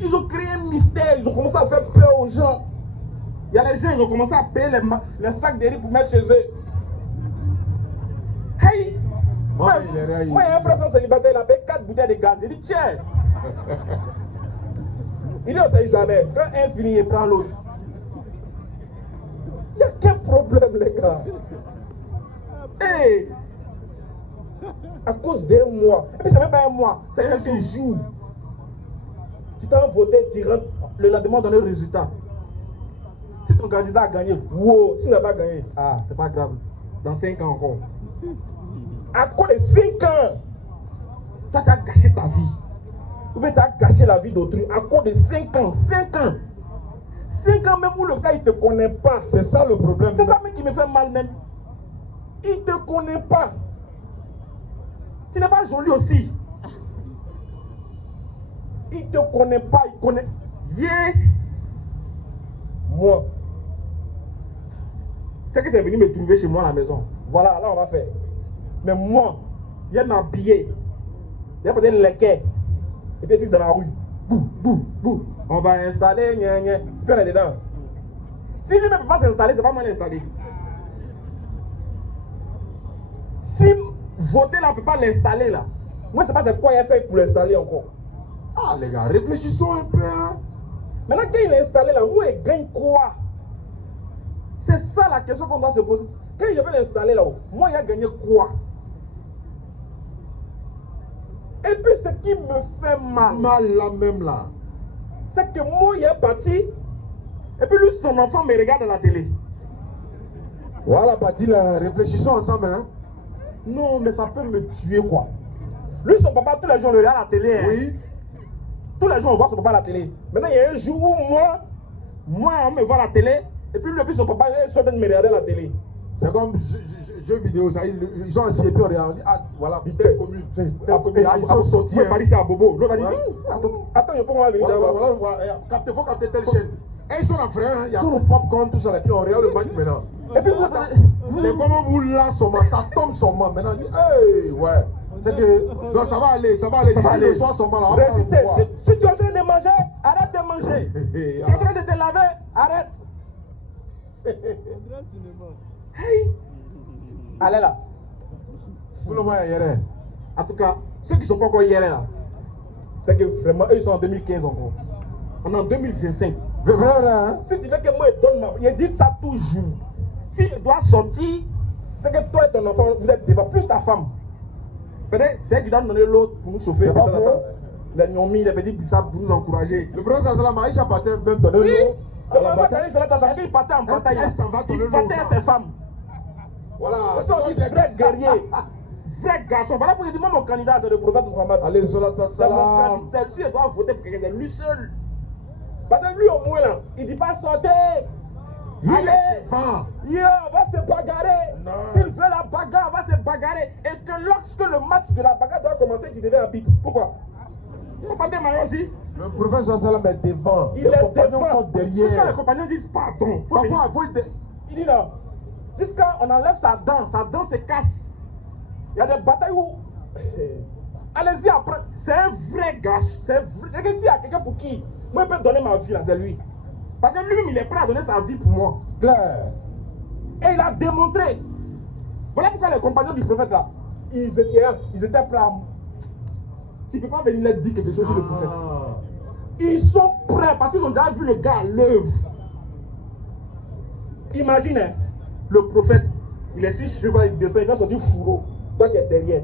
Ils ont créé un mystère, ils ont commencé à faire peur aux gens. Il y a les gens, ils ont commencé à payer les sacs de riz pour mettre chez eux. Hey! Moi, il y a un frère sans célibataire, il a payé 4 bouteilles de gaz. Il dit, tiens! Il dit, on ne sait jamais. Quand un finit, il prend l'autre. Il n'y a quel problème, les gars? Hey! À cause d'un mois. Et puis, c'est même pas un mois, c'est quelques jours. Tu t'as voté, tu rentres. le lendemain, donner le résultat. Si ton candidat a gagné, wow, s'il n'a pas gagné, ah, c'est pas grave. Dans 5 ans encore. À cause de 5 ans, toi, tu as gâché ta vie. Ou bien tu as gâché la vie d'autrui. À cause de 5 ans. 5 ans. 5 ans même où le gars, il ne te connaît pas. C'est ça le problème. C'est ça même qui me fait mal même. Il ne te connaît pas. Tu n'es pas joli aussi. Il ne te connaît pas. Il connaît. Yeah. Moi. C'est que c'est venu me trouver chez moi à la maison. Voilà, là on va faire. Mais moi, il a m'habillé. Il a peut-être les quais. Et puis, c'est dans la rue. Bou, bou, bou. On va installer, gna, gna. Puis on est dedans. Si lui ne peut pas s'installer, c'est pas moi l'installer. Si voter là, on ne peut pas l'installer là. Moi, je ne sais pas c'est quoi il a fait pour l'installer encore. Ah les gars, réfléchissons un peu. Hein. Maintenant, quand il est installé là, moi, il gagne quoi? C'est ça la question qu'on doit se poser. Quand il veut l'installer là-haut, moi, il a gagné quoi? Et puis, ce qui me fait mal, Là même là. c'est que moi, il est parti. Et puis, lui, son enfant me regarde à la télé. Voilà, Bati, là, réfléchissons ensemble. Hein. Non, mais ça peut me tuer quoi. Lui, son papa, tous les jours, on le regarde à la télé. Hein. Oui. Tous les jours, on voit son papa à la télé. Maintenant, il y a un jour où moi, on me voit à la télé. Et puis, lui, son papa, il sort de me regarder à la télé. C'est comme jeux vidéo, ça, ils sont assis et puis on regarde. Ah, voilà, telle commune. Ils sont sortis. Moi, Paris, c'est à Bobo. L'autre va dire, Ouais. attends, je peux voir venir. Voilà. Faut capter telle chaîne. Et ils sont en frère, hein. Il y a tout le popcorn, tout ça, et puis on regarde le match maintenant. Et puis, Mais comment vous là, ça tombe son main. Maintenant, on dit, hey, ouais. C'est que, non, ça va aller. Ça va D'ici aller. le soir, son main, là, on va Résistez. pouvoir. Si tu es en train de manger, arrête de manger. Tu es en train de te laver, arrête. Hey. Allez là. Tout le monde est hier. En tout cas, ceux qui ne sont pas encore hier là, c'est que vraiment, eux, ils sont en 2015 encore. On est en 2025. Vrai, hein? Si tu veux que moi, je donne ma... Il dit ça toujours. S'il doit sortir, c'est que toi et ton enfant, vous êtes devant, plus ta femme. Peut-être c'est elle qui doit donner l'autre pour nous chauffer. C'est pas faux. Les gnomis, les petits bissap pour nous encourager. Le professeur Salam Aïcha partait même donner Oui, l'eau. le professeur Ali Salah Tassaki, il partait en bataille. Elle s'en va donner Il partait à ses femmes. Voilà. Ce sont des vrais guerriers, vrais garçons. Voilà pourquoi je dis, moi, mon candidat, c'est le prophète Mohammed. Allez, Salat C'est mon Salam. candidat. Si il doit voter pour quelqu'un, c'est lui seul. Parce que lui, au moins, là, il ne dit pas sortez. Allez, yo, on va se bagarrer. S'il veut la bagarre, on va se bagarrer. Et que lorsque le match de la bagarre doit commencer, tu deviens arbitre. Pourquoi? Il faut pas démarrer aussi. Le professeur Salam est devant. Il Les est compagnons devant. sont derrière. Jusqu'à les compagnons disent pardon. Parfois, Il dit non. Jusqu'à on enlève sa dent se casse. Il y a des batailles où. Allez-y après. C'est un vrai gars. C'est vrai. S'il y a quelqu'un pour qui moi je peux donner ma vie là, c'est lui. Parce que lui-même il est prêt à donner sa vie pour moi. clair. Et il a démontré. Voilà pourquoi les compagnons du prophète là, ils étaient prêts à. Tu ne peux pas venir leur dire quelque chose sur le prophète. Ils sont prêts parce qu'ils ont déjà vu le gars à l'œuvre. Imagine, hein, le prophète, il est si cheveux, il descend, il va sortir fourreau. Toi qui es derrière.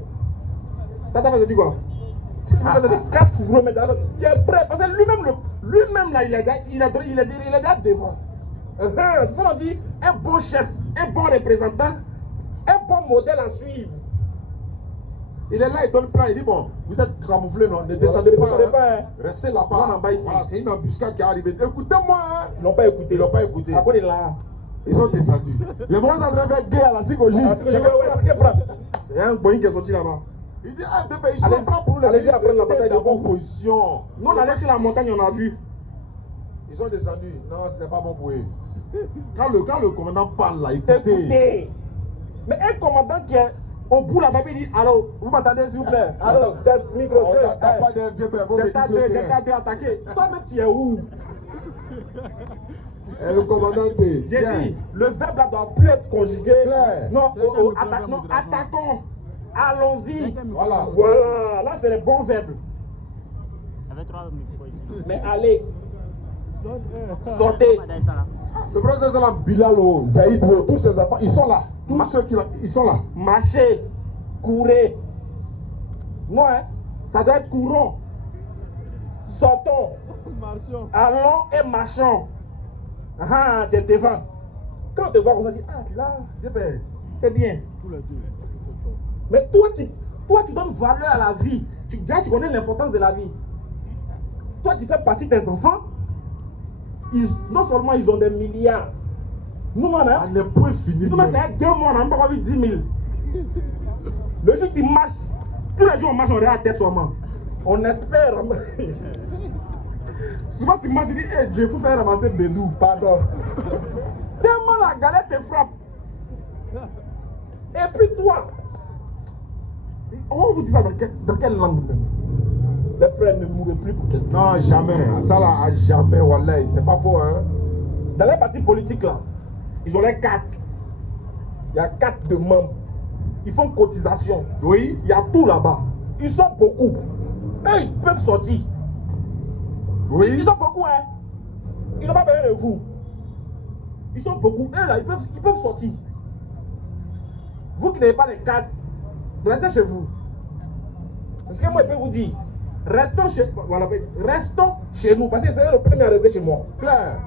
T'as fait quoi? Tu vas sortir 4 fourreaux, mais tu es prêt. Parce que lui-même là, il est déjà devant. C'est ça qu'on dit, un bon chef, un bon représentant, un bon modèle à suivre. Il est là, il donne plein, il dit bon, vous êtes camouflés, non, ne descendez pas, hein. Restez là-bas. Non, en bas ici. Voilà, c'est une embuscade qui est arrivée. Écoutez-moi, hein. Ils n'ont pas écouté. Ils n'ont pas écouté. À cause de là. Ils sont descendus. Les gens sont en train de faire guerre à la psychologie. Il y a un boy qui est sorti là-bas. Il dit, ah, bébé, ils sont là pour allez-y apprendre la bataille de bonne Bobo. position. Nous, on allait sur la montagne, on a vu. Ils sont descendus. Non, ce n'est pas bon pour eux. Quand le commandant parle là, écoutez. Mais un commandant qui est au bout là-bas, il dit, allô, vous m'entendez s'il vous plaît? Allô, test, micro, T'as pas de vieux père, Delta 2 attaqué. Toi, mais tu es où? Et le commandant dit, J'ai dit, le verbe là doit plus être conjugué. Clair. Non, attaquons. Allons-y. Voilà. Voilà, là c'est le bon verbe. Mais allez, sortez. Le professeur Salam, Bilalo, Zaïd, tous ces enfants, ils sont là. Tous ceux qui ils sont là. Marchez, courez. Non, hein, ça doit être courant. Sortons. Marchons. Allons et marchons. Ah, tu es devant. Quand on te voit, on va dire, ah, là, c'est bien. Tous les deux. Mais toi, tu donnes valeur à la vie. Déjà, tu connais l'importance de la vie. Toi, tu fais partie des enfants. Non seulement ils ont des milliards. Nous, on a On n'est point fini. nous, c'est 2 mois, on n'a même pas envie de 10 000. Le jour où tu marches, tous les jours on marche, on regarde la tête seulement. On espère. Souvent tu marches, tu dis, hey, Dieu, il faut faire ramasser Bédou, pardon. Tellement la galette te frappe. Et puis toi, on vous dit ça dans quelle langue même? Les frères ne mourraient plus pour quelqu'un. Non, jamais. Ça là, à jamais, Wallahi. C'est pas faux, hein. Dans les partis politiques là, ils ont les cartes. Il y a 4 de membres. Ils font cotisation. Oui. Il y a tout là-bas. Ils sont beaucoup. Eux, ils peuvent sortir. Oui. Ils sont beaucoup, hein. Ils n'ont pas besoin de vous. Ils sont beaucoup. Eux là, ils peuvent sortir. Vous qui n'avez pas les cartes, restez chez vous. Parce que moi, je peux vous dire, restons chez nous. Parce que c'est le premier à rester chez moi. Claire.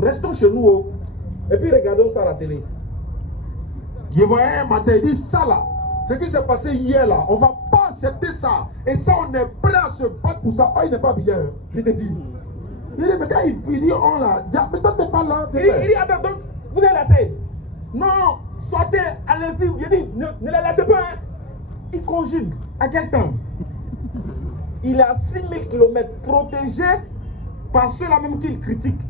Restons chez nous. Oh. Et puis regardons ça à la télé. Je voyais un matin, il dit ça là. Ce qui s'est passé hier là, on va pas accepter ça. Et ça, on est prêt à se battre pour ça. Oh, il n'est pas bien. Je te dis. Il dit, mais quand il dit on là, mais toi t'es pas là. Il dit, attends, donc, vous allez laisser. Non, sortez, allez-y. Il dit, ne les laissez pas. Hein. Il conjugue. À quel temps? Il est à 6000 km protégé par ceux-là même qui le critiquent.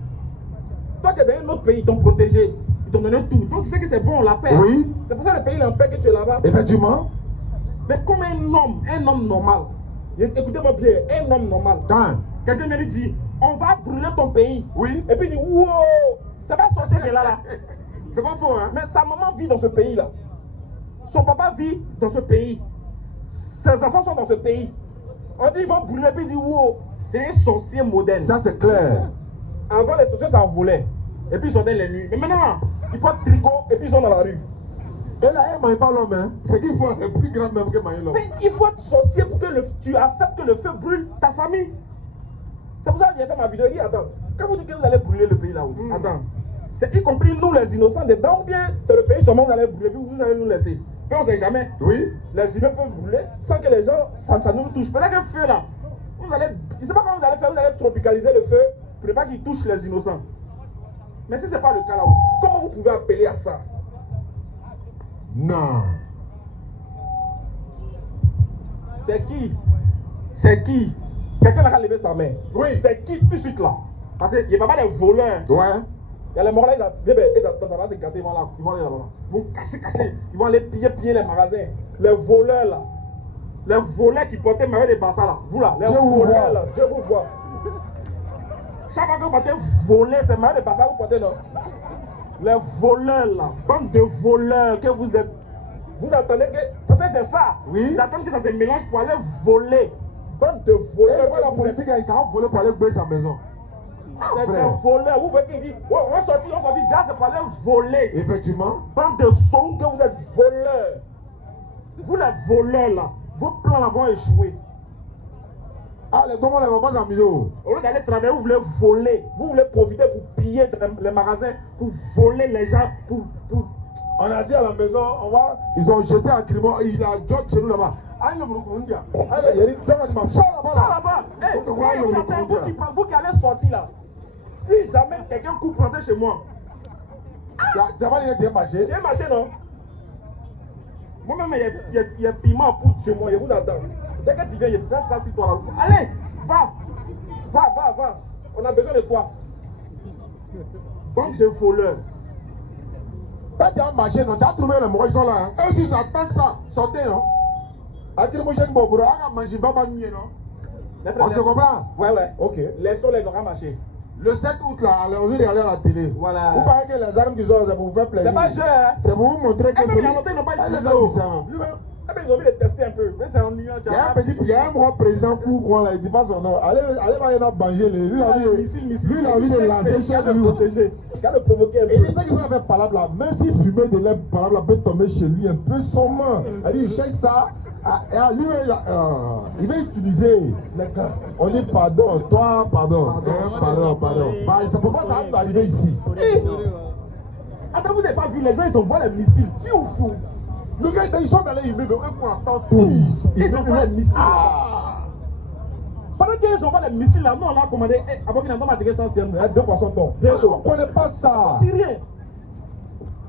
Toi, tu es dans un autre pays, ils t'ont protégé. Ils t'ont donné tout. Donc, tu sais que c'est bon, la paix. Oui. C'est pour ça que le pays est en paix que tu es là-bas. Effectivement. Mais comme un homme normal, écoutez-moi bien, un homme normal, Quand? quelqu'un vient lui dire, on va brûler ton pays. Oui. Et puis il dit, wow, c'est pas sorcier qui est là. C'est pas faux, hein. Mais sa maman vit dans ce pays-là. Son papa vit dans ce pays. Ses enfants sont dans ce pays. On dit, ils vont brûler, puis il dit, wow, c'est un sorcier moderne. Ça, c'est clair. Avant, les sorciers s'envolaient. Et puis ils sont dans les nuits. Mais maintenant, ils portent tricot et puis ils sont dans la rue. Et là, il ne mange pas l'homme, hein. C'est qu'il faut être plus grand même que manger l'homme. Mais il faut être sorcier pour que tu acceptes que le feu brûle ta famille. C'est pour ça que j'ai fait ma vidéo. Il dit, attends, quand vous dites que vous allez brûler le pays là-haut, attends, c'est y compris nous les innocents dedans ou bien c'est le pays seulement que vous allez brûler, puis vous allez nous laisser. Puis on ne sait jamais. Oui. Les humains peuvent brûler sans que les gens, ça nous touche. Peut-être qu'un feu là, vous allez, je ne sais pas comment vous allez faire, vous allez tropicaliser le feu pour ne pas qu'il touche les innocents. Mais si ce n'est pas le cas là, comment vous pouvez appeler à ça? Non. C'est qui? C'est qui? Quelqu'un a levé sa main. Oui. C'est qui tout de suite là? Parce qu'il n'y a pas mal de voleurs. Ouais. Il y a les morts là, ça va se gâter, ils vont aller là-bas. Ils vont casser. Ils vont aller piller les magasins. Les voleurs là. Les voleurs qui portaient Marie de Bassa là. Vous là, les voleurs là. Dieu vous voit. Chaque fois que vous partez voler, c'est Marie de Bassa que vous portez non? Les voleurs là. Bande de voleurs que vous êtes. Vous attendez que. Parce que c'est ça. Oui. Ils attendent que ça se mélange pour aller voler. Bande de voleurs. Et la politique, ils s'en vont voler pour aller brûler sa maison. C'est un voleur. Vous voyez qu'il dit, oh, on sortit, déjà c'est pour aller voler. Effectivement. Bande de sons que vous êtes voleurs. Vous les voleurs là, vos plans là vont échouer. Ah, les comment les mamans s'amusent? Au lieu d'aller travailler, vous voulez voler. Vous voulez profiter pour piller les magasins, pour voler les gens, pour... On a dit à la maison, ils ont jeté un crime, il a job chez nous là-bas. Ah, il a dit, sors là-bas. Vous qui allez sortir là, si jamais quelqu'un coupe rentrer chez moi, c'est un marché. c'est un marché non? Moi-même, il y a piment à poudre chez moi, je vous attends. Dès que tu viens, je fais ça sur toi là. Allez, va. On a besoin de toi. Bande de voleurs. Quand tu as marché, non, tu as trouvé les morts, ils sont là. Hein. Eux aussi, ils attendent ça. Sortez, non? On se comprend? Ouais. Ok. Laissons les noirs marcher. Le 7 août, là, on va regarder à la télé. Voilà. Vous parlez que les armes qu'ils ont, c'est pour vous faire plaisir. C'est pas jeu, hein? C'est pour vous montrer que Même il y a longtemps, ils n'ont pas utilisé l'eau. Ils ont mis les tester un peu. Mais c'est en union. Il y a un grand président pour là, il dit pas son nom. Allez, va y en banger. Lui, il a envie de lancer chez lui. Protéger. Il a le provoquer un peu. Et c'est ça qu'ils ont fait par là. Même si fumer de l'air par là peut tomber chez lui un peu sommement. Il dit, il cherche ça. Lui, il va utiliser. On dit pardon, toi, pardon. Pardon. Bah, c'est pourquoi ça va arriver ici. Attends, vous n'avez pas vu, les gens, ils envoient les missiles. Fiou. Le gars, ils sont dans les immeubles, eux pour entendre tout. Ils envoient les missiles. Pendant qu'ils envoient les missiles, là, nous, on l'a commandé. Avant qu'il n'entende pas tirer 100 cents, 2 poissons ton. On ne connaît pas ça. C'est rien.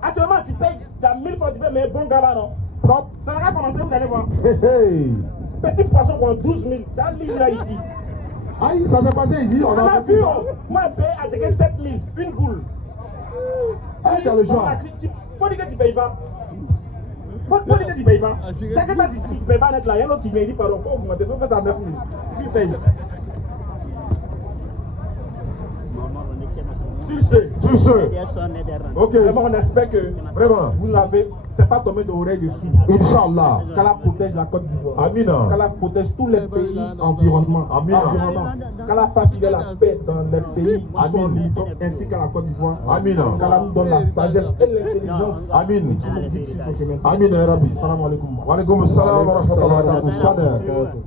Actuellement, tu payes, tu as 1000 francs, tu payes, mais bon gars là, non? Propre. Ça n'a pas commencé, vous allez voir. Hey. Petit poisson pour 12 000. Tu as 1000 là ici. Aïe, ça s'est passé ici. On a vu, moi, je paye à tirer 7 000. Une boule. Ah, t'as le choix. Faut dire que tu ne payes pas. Faut dire que tu ne payes pas. T'inquiète pas, si tu ne payes pas net là, il y a un autre qui vient, il dit pardon, faut augmenter, faut mettre à 9 000. Puis il paye. Sur ce. Ok. Vraiment, on espère que Vraiment. vous n'avez, c'est pas tombé d'oreille dessus. Inch'Allah. Qu'Allah protège la Côte d'Ivoire. Amina. Qu'Allah protège tous les pays environnement. Amina. Qu'Allah fasse qu'il y ait la paix dans les pays qui sont limitrophes, ainsi qu'à la Côte d'Ivoire. Amina. Qu'Allah nous donne la sagesse et l'intelligence Amin. qui nous guide sur ce chemin. Amin, Rabbi. Salam alaikum. Wa alaikum salam wa rahmatullahi wa barakatuh.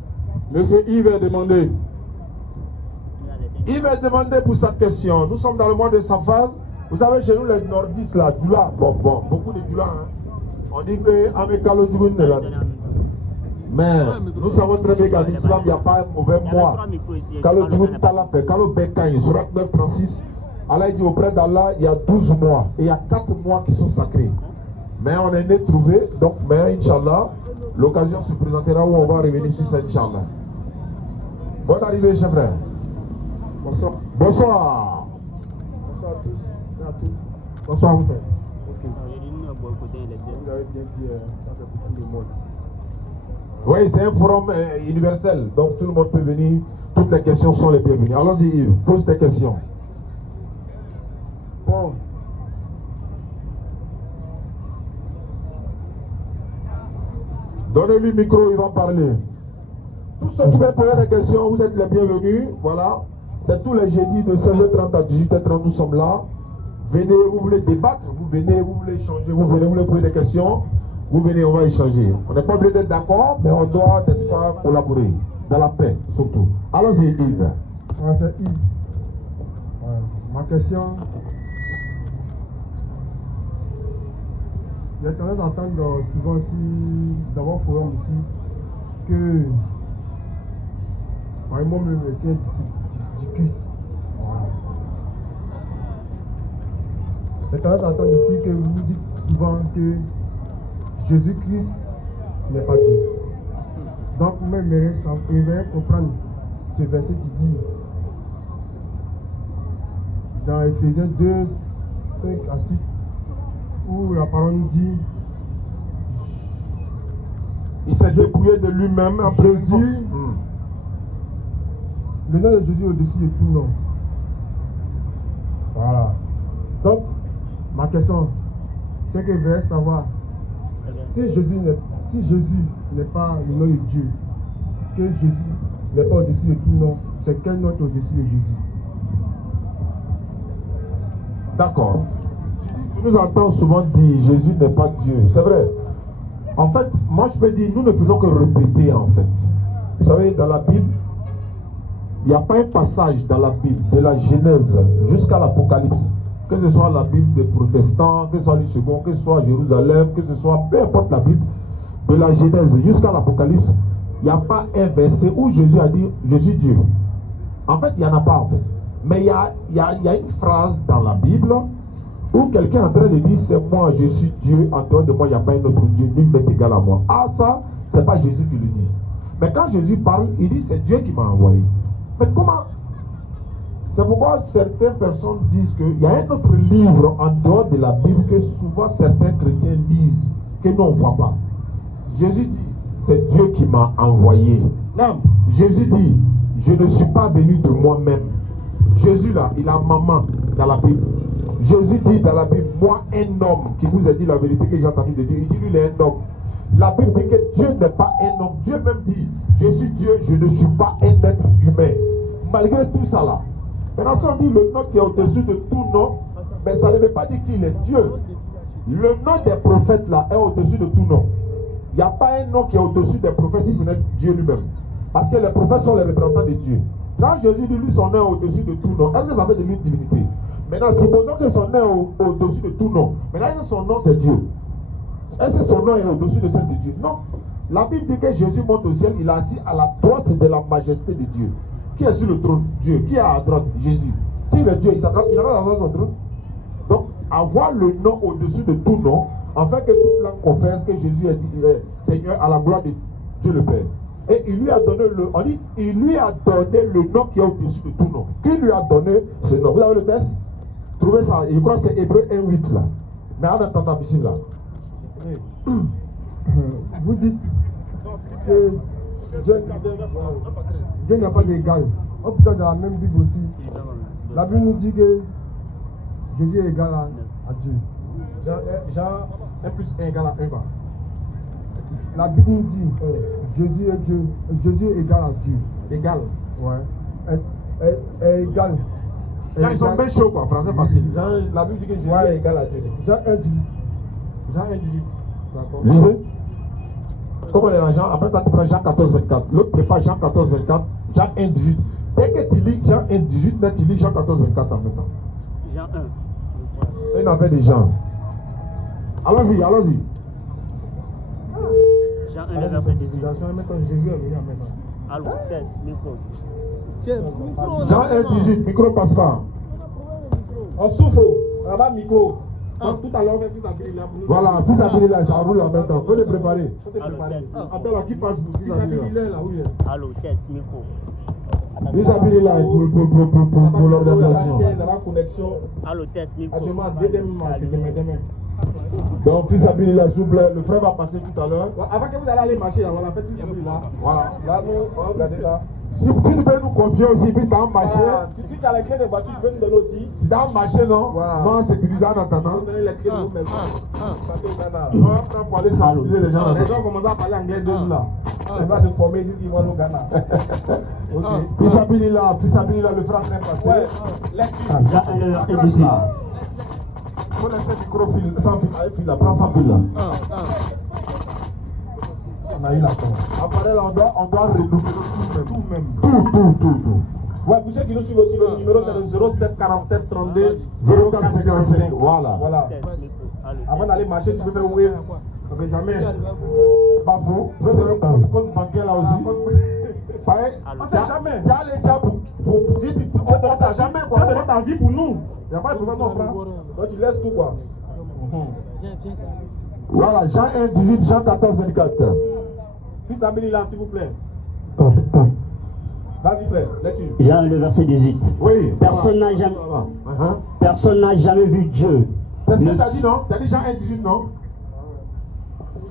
Monsieur Yves a demandé. Il m'a demandé pour sa question. Nous sommes dans le mois de Safar. Vous savez, chez nous, les nordistes, là, Djoula, bon, beaucoup de Djoula, hein. On dit que Amekalo Djoula ne l'a. Mais nous savons très bien qu'en islam, il n'y a pas un mauvais mois. Kalo Djoula Tala fait, Kalo Bekaï, Surat 9, 36. Allah dit auprès d'Allah, il y a 12 mois. Et il y a 4 mois qui sont sacrés. Mais on est né trouvé, donc, mais Inch'Allah, l'occasion se présentera où on va revenir sur ça, Inch'Allah. Bonne arrivée, chers frères. Bonsoir. Bonsoir. Bonsoir à tous et à toutes. Bonsoir, mon frère. Ok. Vous avez bien dit, ça fait pour tout le monde. Oui, c'est un forum universel, donc tout le monde peut venir. Toutes les questions sont les bienvenues. Allons-y, Yves, pose tes questions. Bon. Donnez-lui le micro, il va parler. Tous ceux qui veulent poser des questions, vous êtes les bienvenus. Voilà. C'est tous les jeudis de 16h30 à 18h30, nous sommes là. Venez, vous voulez débattre, vous venez, vous voulez échanger, vous venez, vous voulez poser des questions, vous venez, on va échanger. On n'est pas obligé d'être d'accord, mais on doit, n'est-ce pas, collaborer. Dans la paix, surtout. Allons-y, Yves. C'est Yves. Ma question. J'ai tendance à entendre souvent ici, dans votre forum ici, que moi-même, je suis un disciple du Christ. J'ai tendance à entendre ici que vous dites souvent que Jésus-Christ n'est pas Dieu. Donc, moi, je vais comprendre ce verset qui dit dans Ephésiens 2, 5 à 6, où la parole nous dit il s'est dépouillé de lui-même en Jésus, le nom de Jésus est au-dessus de tout nom. Voilà. Donc, ma question, c'est que je voudrais savoir si Jésus n'est pas le nom de Dieu, que Jésus n'est pas au-dessus de tout nom, c'est quel nom est au-dessus de Jésus? D'accord. Tu nous entends souvent dire Jésus n'est pas Dieu. C'est vrai. En fait, moi je peux dire, nous ne faisons que répéter en fait. Vous savez, dans la Bible, il n'y a pas un passage dans la Bible, de la Genèse jusqu'à l'Apocalypse, que ce soit la Bible des protestants, que ce soit du second, que ce soit à Jérusalem, que ce soit, peu importe la Bible, de la Genèse jusqu'à l'Apocalypse, il n'y a pas un verset où Jésus a dit je suis Dieu. En fait, il n'y en a pas en fait. Mais il y a une phrase dans la Bible où quelqu'un est en train de dire c'est moi, je suis Dieu, en dehors de moi, il n'y a pas un autre Dieu, nul n'est égal à moi. Ah, ça, c'est pas Jésus qui le dit. Mais quand Jésus parle, il dit c'est Dieu qui m'a envoyé. Mais comment? C'est pourquoi certaines personnes disent qu'il y a un autre livre en dehors de la Bible que souvent certains chrétiens lisent, que nous on ne voit pas. Jésus dit c'est Dieu qui m'a envoyé. Non. Jésus dit je ne suis pas venu de moi-même. Jésus là, il a maman dans la Bible. Jésus dit dans la Bible, moi un homme qui vous a dit la vérité que j'ai entendu de Dieu, il dit lui il est un homme. La Bible dit que Dieu n'est pas un homme. Dieu même dit, je suis Dieu, je ne suis pas un être humain. Malgré tout ça là. Maintenant si on dit le nom qui est au-dessus de tout nom, ça ne veut pas dire qu'il est Dieu. Le nom des prophètes là est au-dessus de tout nom. Il n'y a pas un nom qui est au-dessus des prophètes si ce n'est Dieu lui-même. Parce que les prophètes sont les représentants de Dieu. Quand Jésus dit lui son nom est au-dessus de tout nom, est-ce que ça fait de lui une divinité? Maintenant, supposons que son nom est au-dessus de tout nom. Maintenant, est-ce que son nom c'est Dieu? Est-ce que son nom est au-dessus de celle de Dieu? Non. La Bible dit que Jésus monte au ciel, il est assis à la droite de la majesté de Dieu. Qui est sur le trône? Dieu. Qui est à droite? Jésus. S'il est Dieu, il n'a pas à son trône. Donc, avoir le nom au-dessus de tout nom, afin que toute langue confesse que Jésus est Seigneur à la gloire de Dieu le Père. Et il lui a donné il lui a donné le nom qui est au-dessus de tout nom. Qui lui a donné ce nom? Vous avez le texte? Trouvez ça. Je crois que c'est Hébreu 1:8 là. Mais en attendant, ici là. Vous dites que Dieu n'a pas d'égal. Oh putain, dans la même Bible aussi, la Bible nous dit que Jésus est égal à Dieu. Jean 1 plus 1 égale à 1 quoi. La Bible nous dit Jésus est Dieu, Jésus est égal à Dieu. Égal. Ouais. Est égal. Là, ils sont bien chauds quoi, français facile. La Bible dit que Jésus est égal à Dieu. Jean 1 dit. Jean 1 18. D'accord. Lisez. Comme on est dans Jean, après tu prends Jean 14:24. L'autre prépare Jean 14:24, Jean 1:18. Dès que tu lis Jean 1:18, là tu lis Jean 14:24 en même temps. Jean 1. C'est une affaire des gens. Allons-y, allons-y. Jean 1, le verset 18. Maintenant, Jésus est venu en même temps. Allô, test, micro. Jean 1:18, micro passe pas. On souffle. Là-bas, micro. Donc, tout à l'heure, on fait fils Abili là pour nous. Voilà, fils Abili là, ça roule en même temps. Faut les préparer. Faut te préparer. Appelle à qui passe pour fils Fils Abili Abili là. là, oui. Allô, test, micro. Fils Abili là, pour l'organisation. Ça va connexion. Allô, test, micro. Actuellement, demain, c'est demain. Donc, fils Abili là, s'il vous plaît, le frère va passer tout à l'heure. Avant que vous allez aller marcher là, voilà, faites fils Abili là. Voilà. Là, nous, regardez ça. Si tu peux nous confier aussi, puis tu as marché. Voilà. Tu as les clés de voiture, tu peux nous donner aussi. Tu as marché, non? Voilà. Non, sécurisé en attendant. Vous donnez les clés de vous-même. On va prendre pour aller sensibiliser les gens. Les gens commencent à parler anglais 2 jours là. Les gens se former, ils disent qu'ils vont au Ghana. Ok. Fils Abili là, le frère est passé. Ouais, lecture. Jean 1, le verset 18. Faut laisser le micro sans fil là, prends sans fil là. On a eu la chance. Après là, on doit renouveler tout même. Tout. Ouais, pour ceux qui nous suivent aussi, le numéro c'est le 07 47 32 0455. Voilà. Voilà. Test, micro. Allô, Avant d'aller marcher, tu peux faire wave. Ok, jamais. Pas faux. Je vais donner un compte bancaire là aussi. Pareil. On sait jamais. Tu as les diables pour dire tu ne sais jamais Tu quoi. as donné ta vie pour nous. Il n'y a pas de problème, on prend. Donc tu laisses tout quoi. Voilà, Jean 1:18, Jean 14:24. Fils Abili là, s'il vous plaît. Vas-y frère, lecture. Jean 1, le verset 18. Oui. Personne n'a jamais, Uh-huh. personne n'a jamais vu Dieu. C'est ce que Le- tu as dit, non? Tu as dit Jean 1:18, non?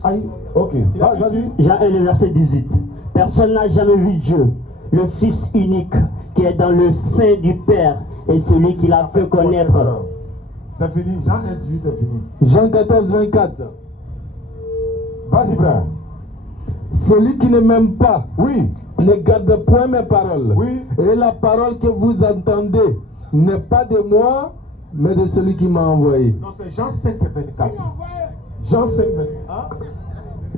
Aïe, ok. Vas-y. Jean 1, le verset 18. Personne n'a jamais vu Dieu, le Fils unique qui est dans le sein du Père et celui qui l'a fait connaître. C'est fini. Jean 1:18 est fini. Jean 14:24. Vas-y, frère. Celui qui ne m'aime pas Oui. ne garde point mes paroles. Oui. Et la parole que vous entendez n'est pas de moi, mais de celui qui m'a envoyé. Non, c'est Jean 5:24. Jean 5:24.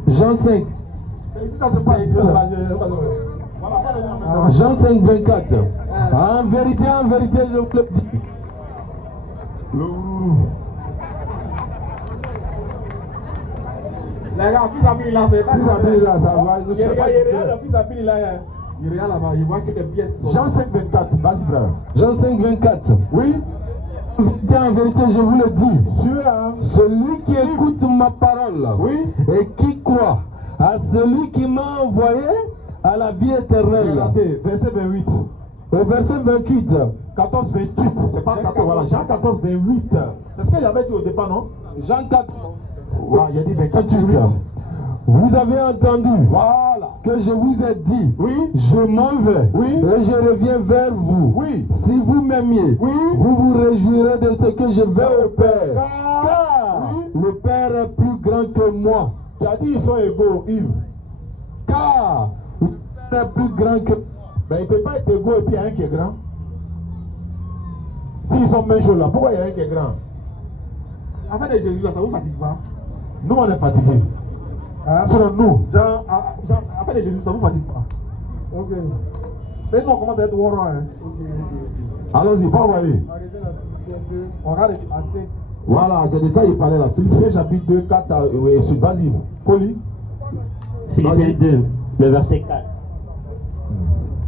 Jean 5. Ça se passe ici, là. Jean 5:24. En vérité, je vous le dis. Les gars, fils Abili là, c'est pas. Fils Abili là, ça va. Il y a le fils Abili là. Il regarde là-bas, il voit que des pièces sont. Jean 5:24. Vas-y, frère. Jean 5:24. Oui. En vérité, je vous le dis. Sûr, hein? Celui qui écoute ma parole Oui. et qui croit à celui qui m'a envoyé à la vie éternelle. Regardez, verset 28. Au verset 28. 14:28. C'est pas 14, voilà. Jean 14:28. C'est ce que j'avais dit au départ, non? Jean 4. Ouais, il a dit 28. 28. Vous avez entendu Voilà. que je vous ai dit, Oui. je m'en vais Oui. et je reviens vers vous. Oui. Si vous m'aimiez, Oui. vous vous réjouirez de ce que je vais au Père. Car Oui. le Père est plus grand que moi. Tu as dit ils sont égaux, Yves. Car le Père est plus grand que moi. Mais il ne peut pas être égaux et puis il y a un qui est grand. S'ils sont même chauds là, pourquoi il y a un qui est grand? Afin de Jésus là, ça vous fatigue pas? Nous on est fatigués. Hein? Selon nous. Genre, afin de Jésus, ça vous fatigue pas. Ok. Mais nous, on commence à être warrant. Hein. Allons-y, pas envoyer. Arrivé dans Philippiens 2 On regarde. à 5. Voilà, c'est de ça qu'il parlait là. Philippiens chapitre 2, 4, vas-y, Poli. Philippiens 2, le verset 4.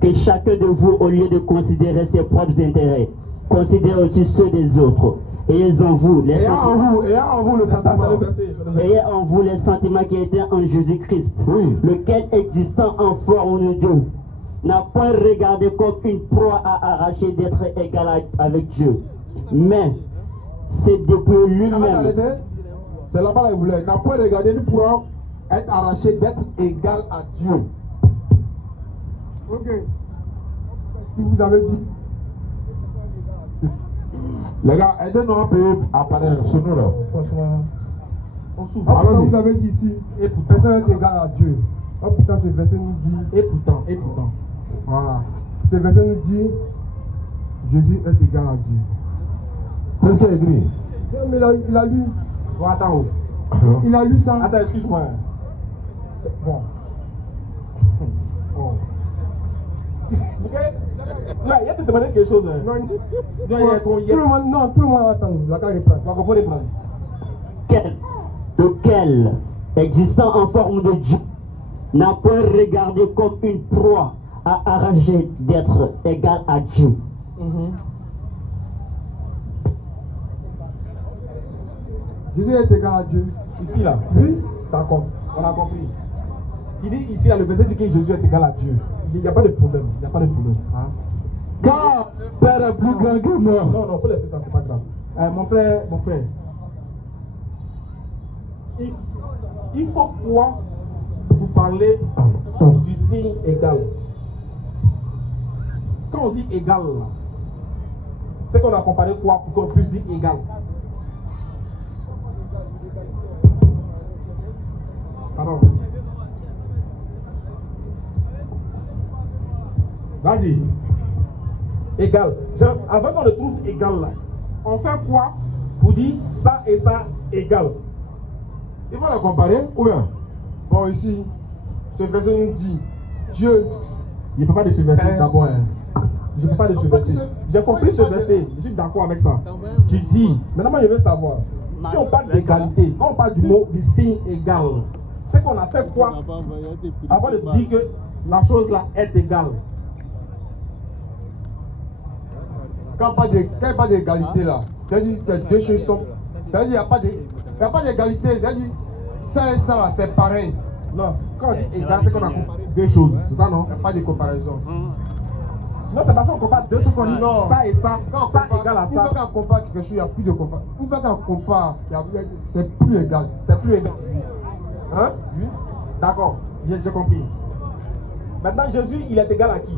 Que chacun de vous, au lieu de considérer ses propres intérêts, considère aussi ceux des autres. Ayez en vous les sentiments. Ayez en vous le C'est sentiment. le verset. Ayez en vous les sentiments qui étaient en Jésus-Christ, Oui. lequel existant en forme de Dieu, n'a point regardé comme une proie à arracher d'être égal avec Dieu, mais c'est depuis lui-même. C'est là-bas là, il voulait. N'a pas regardé, nous pourrons être arrachés d'être égal à Dieu. Ok. Si vous avez dit. Les gars, aidez-nous un peu à parler sur nous là. Franchement, on souffre. Ah, Allons-y. vous avez dit ici. Et pourtant. Personne n'est égal à Dieu. Oh putain, ce verset nous dit. Et pourtant. Voilà. Ce verset nous dit. Jésus est égal à Dieu. C'est ce qu'il a écrit. Non, mais il a lu. Bon, attends. Il a lu ça. Attends, excuse-moi. Bon. Bon. Ok? Là, il y a te demander quelque chose. Hein. Non, Non, il y a tout le monde, non, tout le monde attend. La carte reprend. Donc, il faut les prendre. Lequel, existant en forme de Dieu, n'a point regardé comme une proie à arracher d'être égal à Dieu. Jésus est égal à Dieu. Ici, là. Oui. D'accord. On a compris. Tu dis ici, là, le verset dit que Jésus est égal à Dieu. Il n'y a pas de problème. Il n'y a pas de problème. Hein? Car Père est plus grand que moi. Non, faut laisser ça, c'est pas grave. Mon frère. Il faut quoi vous parler du signe égal. Quand on dit égal, c'est qu'on a comparé quoi pour qu'on puisse dire égal. Pardon. Vas-y. Égal. Genre, avant qu'on le trouve égal là, on fait quoi pour dire ça et ça égal? Il faut le comparer ou bien? Bon, ici, ce verset nous dit Dieu. Je ne peux pas de ce verset d'abord. Hein. Je ne peux pas de ce verset. J'ai compris ce verset. Je suis d'accord avec ça. Tu dis, maintenant moi je veux savoir. Si on parle d'égalité, quand on parle du mot du signe égal, c'est qu'on a fait quoi avant de dire que la chose là est égale? Quand il n'y a pas d'égalité là, c'est-à-dire que ces deux choses sont. C'est-à-dire qu'il n'y a pas d'égalité, c'est-à-dire ça et ça là, c'est pareil. Non, quand on dit égal, c'est qu'on a comparé deux choses. C'est ça, non? Il n'y a pas de comparaison. Non, c'est parce qu'on compare deux choses qu'on dit Non. ça et ça, Quand ça égale à une ça. fois qu'on compare quelque chose, il n'y a plus de comparaison. Une fois qu'on compare, c'est plus égal. C'est plus égal. Hein? Oui. D'accord, j'ai compris. Maintenant, Jésus, il est égal à qui?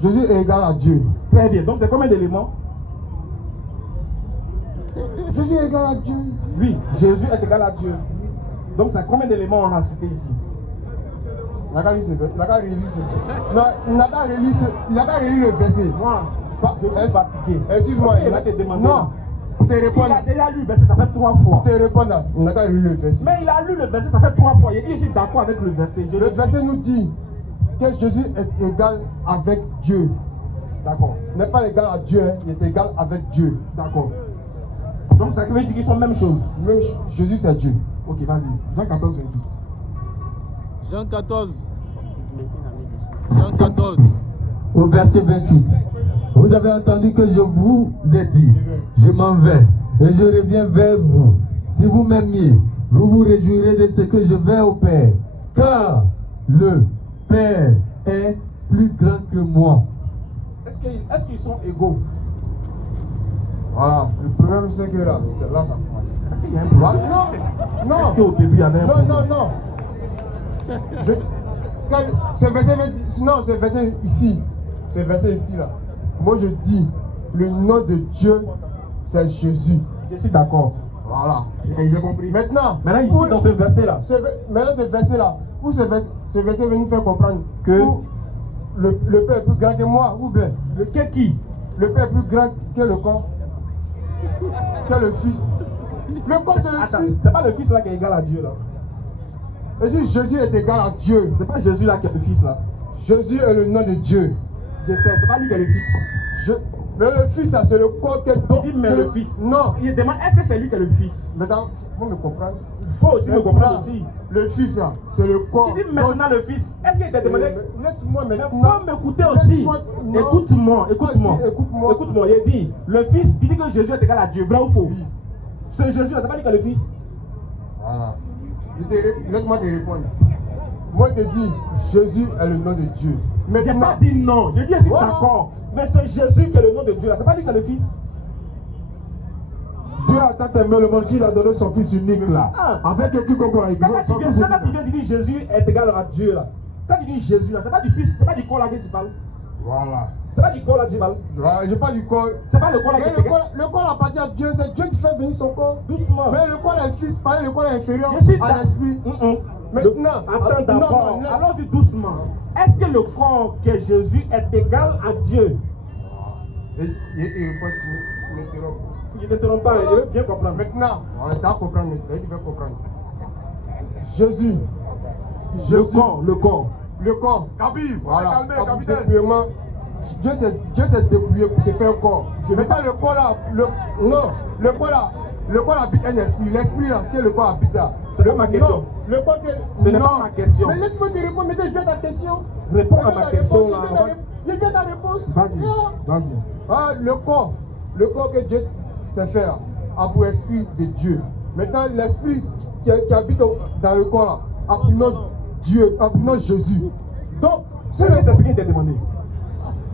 Jésus est égal à Dieu. Très bien. Donc, c'est combien d'éléments? Jésus est égal à Dieu. Oui, Jésus est égal à Dieu. Donc, c'est combien d'éléments on a cité ici? Il n'a qu'à relire le verset. Moi, je suis fatigué. Excuse-moi, il va te demander. Non, pour te Il répondre. a déjà lu le verset, ça fait 3 fois. Pour te répondre, il n'a qu'à relire le verset. Mais il a lu le verset, ça fait 3 fois. Il dit, je suis d'accord avec le verset. Le verset nous dit que Jésus est égal avec Dieu. D'accord. Il n'est pas égal à Dieu, hein, il est égal avec Dieu. D'accord. Donc ça veut dire qu'ils sont la même chose. Même Jésus c'est Dieu. Ok, vas-y. Jean 14, 28. Jean 14. Jean 14. Au verset 28. Vous avez entendu que je vous ai dit, je m'en vais et je reviens vers vous. Si vous m'aimiez, vous vous réjouirez de ce que je vais au Père. Car le Père est plus grand que moi. Est-ce qu'ils sont égaux? Voilà, le problème c'est que là ça commence. Est-ce qu'il y a un problème? Voilà. Non, Est-ce non. qu'au début il y avait un problème? Non. Ce verset non, ce verset ici, ce verset ici là. Moi je dis, le nom de Dieu, c'est Jésus. Je suis d'accord. Voilà. Et j'ai compris. Maintenant ici, dans ce verset là. Maintenant ce verset là, où ce verset veut nous faire comprendre que le Père est plus grand que moi, ou bien qui? Le Père est plus grand que le corps, que le Fils. Le corps c'est le Attends, Fils. c'est pas le Fils là qui est égal à Dieu là. Il dit Jésus est égal à Dieu. C'est pas Jésus là qui est le Fils là. Jésus est le nom de Dieu. Je sais, c'est pas lui qui est le Fils. Mais le Fils, ça, c'est le corps que Il dit mais le Fils. Non. Il demande est-ce que c'est lui qui est le Fils? Maintenant, vous me comprenez? Il faut aussi me comprendre aussi. Le Fils, là, c'est le corps. Tu dis maintenant le Fils. Est-ce qu'il t'a demandé? Laisse-moi Mais maintenant. faut m'écouter aussi. Écoute-moi. Écoute-moi. Écoute-moi. Il dit le Fils, tu dis que Jésus est égal à Dieu, vrai ou faux? Oui. Ce Jésus là, c'est pas lui qui est le Fils. Voilà. Laisse-moi te répondre. Moi, je te dis, Jésus est le nom de Dieu. Mais J'ai pas dit non. Je dis aussi Voilà. d'accord. Mais c'est Jésus qui est le nom de Dieu là. C'est pas lui qui est le Fils. Dieu a tant aimé le monde qu'il a donné son fils unique là. Avec quiconque a écouté. Quand tu viens, tu dis Jésus est égal à Dieu là. Quand tu dis Jésus là, c'est pas du Fils, c'est pas du corps là que tu parles. Voilà. C'est pas du corps là que tu parles. Voilà, je parle du corps. C'est pas le corps là Mais que tu parles. le corps appartient à Dieu. C'est Dieu qui fait venir son corps. Doucement. Mais le corps est fils, pareil, le corps est inférieur Je suis à l'esprit. Maintenant, attends d'abord. Allons-y doucement. Est-ce que le corps que Jésus est égal à Dieu? Et répond, tu m'interromps. Je ne te trompe pas, je veux bien comprendre. Maintenant, on va comprendre, tu vas comprendre. Jésus. Le corps. Le corps. Kabib, Voilà. calmez, capitaine. Dépouillement. Dieu s'est dépouillé pour se faire un corps. Maintenant, le corps là, le corps là habite un esprit. L'esprit là, que le corps habite là. C'est pas ma question. Non, le corps que. Ce n'est pas ma question. Mais laisse-moi te répondre, mais je viens ta question. Réponds à ma question là. Je viens ta réponse. Vas-y, Voilà. vas-y. Ah, le corps que Dieu sait faire a pour esprit de Dieu. Maintenant, l'esprit qui habite dans le corps là, a pour nom Dieu, a pour nom Jésus. Donc, C'est ce qu'il t'a demandé.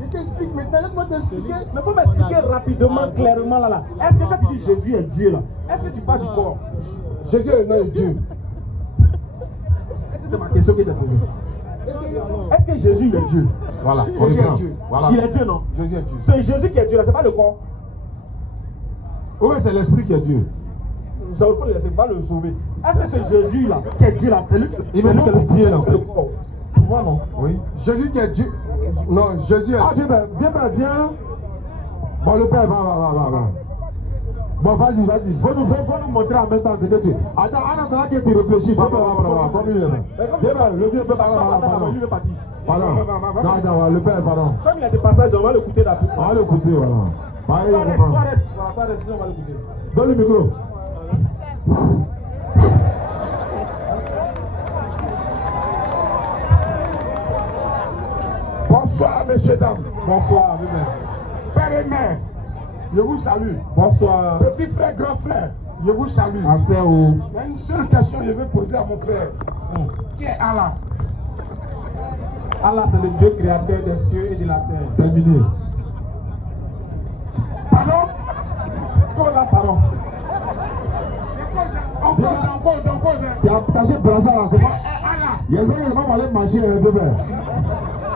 je t'explique maintenant, laisse-moi t'expliquer. Mais il faut m'expliquer rapidement, clairement là. Est-ce que quand tu dis Jésus est Dieu là, est-ce que tu parles du corps? Jésus est le nom de Dieu. Est-ce que c'est ma question qui t'a posée? Est-ce que Jésus est Dieu? Voilà. Jésus est Dieu. Voilà. Il est Dieu, non? Jésus est Dieu. C'est Jésus qui est Dieu là, c'est pas le corps. Oui, c'est l'esprit qui est Dieu. Il faut le laisser, pas le sauver. Est-ce que c'est Jésus là qui est Dieu là? C'est lui qui Il me manque pitié là en fait. Tu vois, non? Oui. Jésus qui est Dieu. Non, Jésus est Ah, viens. Bon, le père, va. Bon, vas-y. Faut nous montrer en même temps ce que tu. Attends, en attendant que tu réfléchis, va. Comme il est là. Viens, le vieux peut parler, pardon. Lui veut partir. Pardon. Non, attends, le père, pardon. Comme il a des passages, on va l'écouter là. On va l'écouter, voilà. Toi reste, on va l'écouter. Donne le micro. Bonsoir, messieurs, dames. Bonsoir, lui-même. Père et mère, je vous salue. Bonsoir. Petit frère, grand frère, je vous salue. Assez haut. Il y a une seule question que je vais poser à mon frère. Qui est Allah? Allah, c'est le Dieu créateur des cieux et de la terre. Terminé. Pardon? Comment pardon? Encore. Tu as attaché brassard là, c'est pas. Allah. Il y a des gens qui vont aller marcher un peu.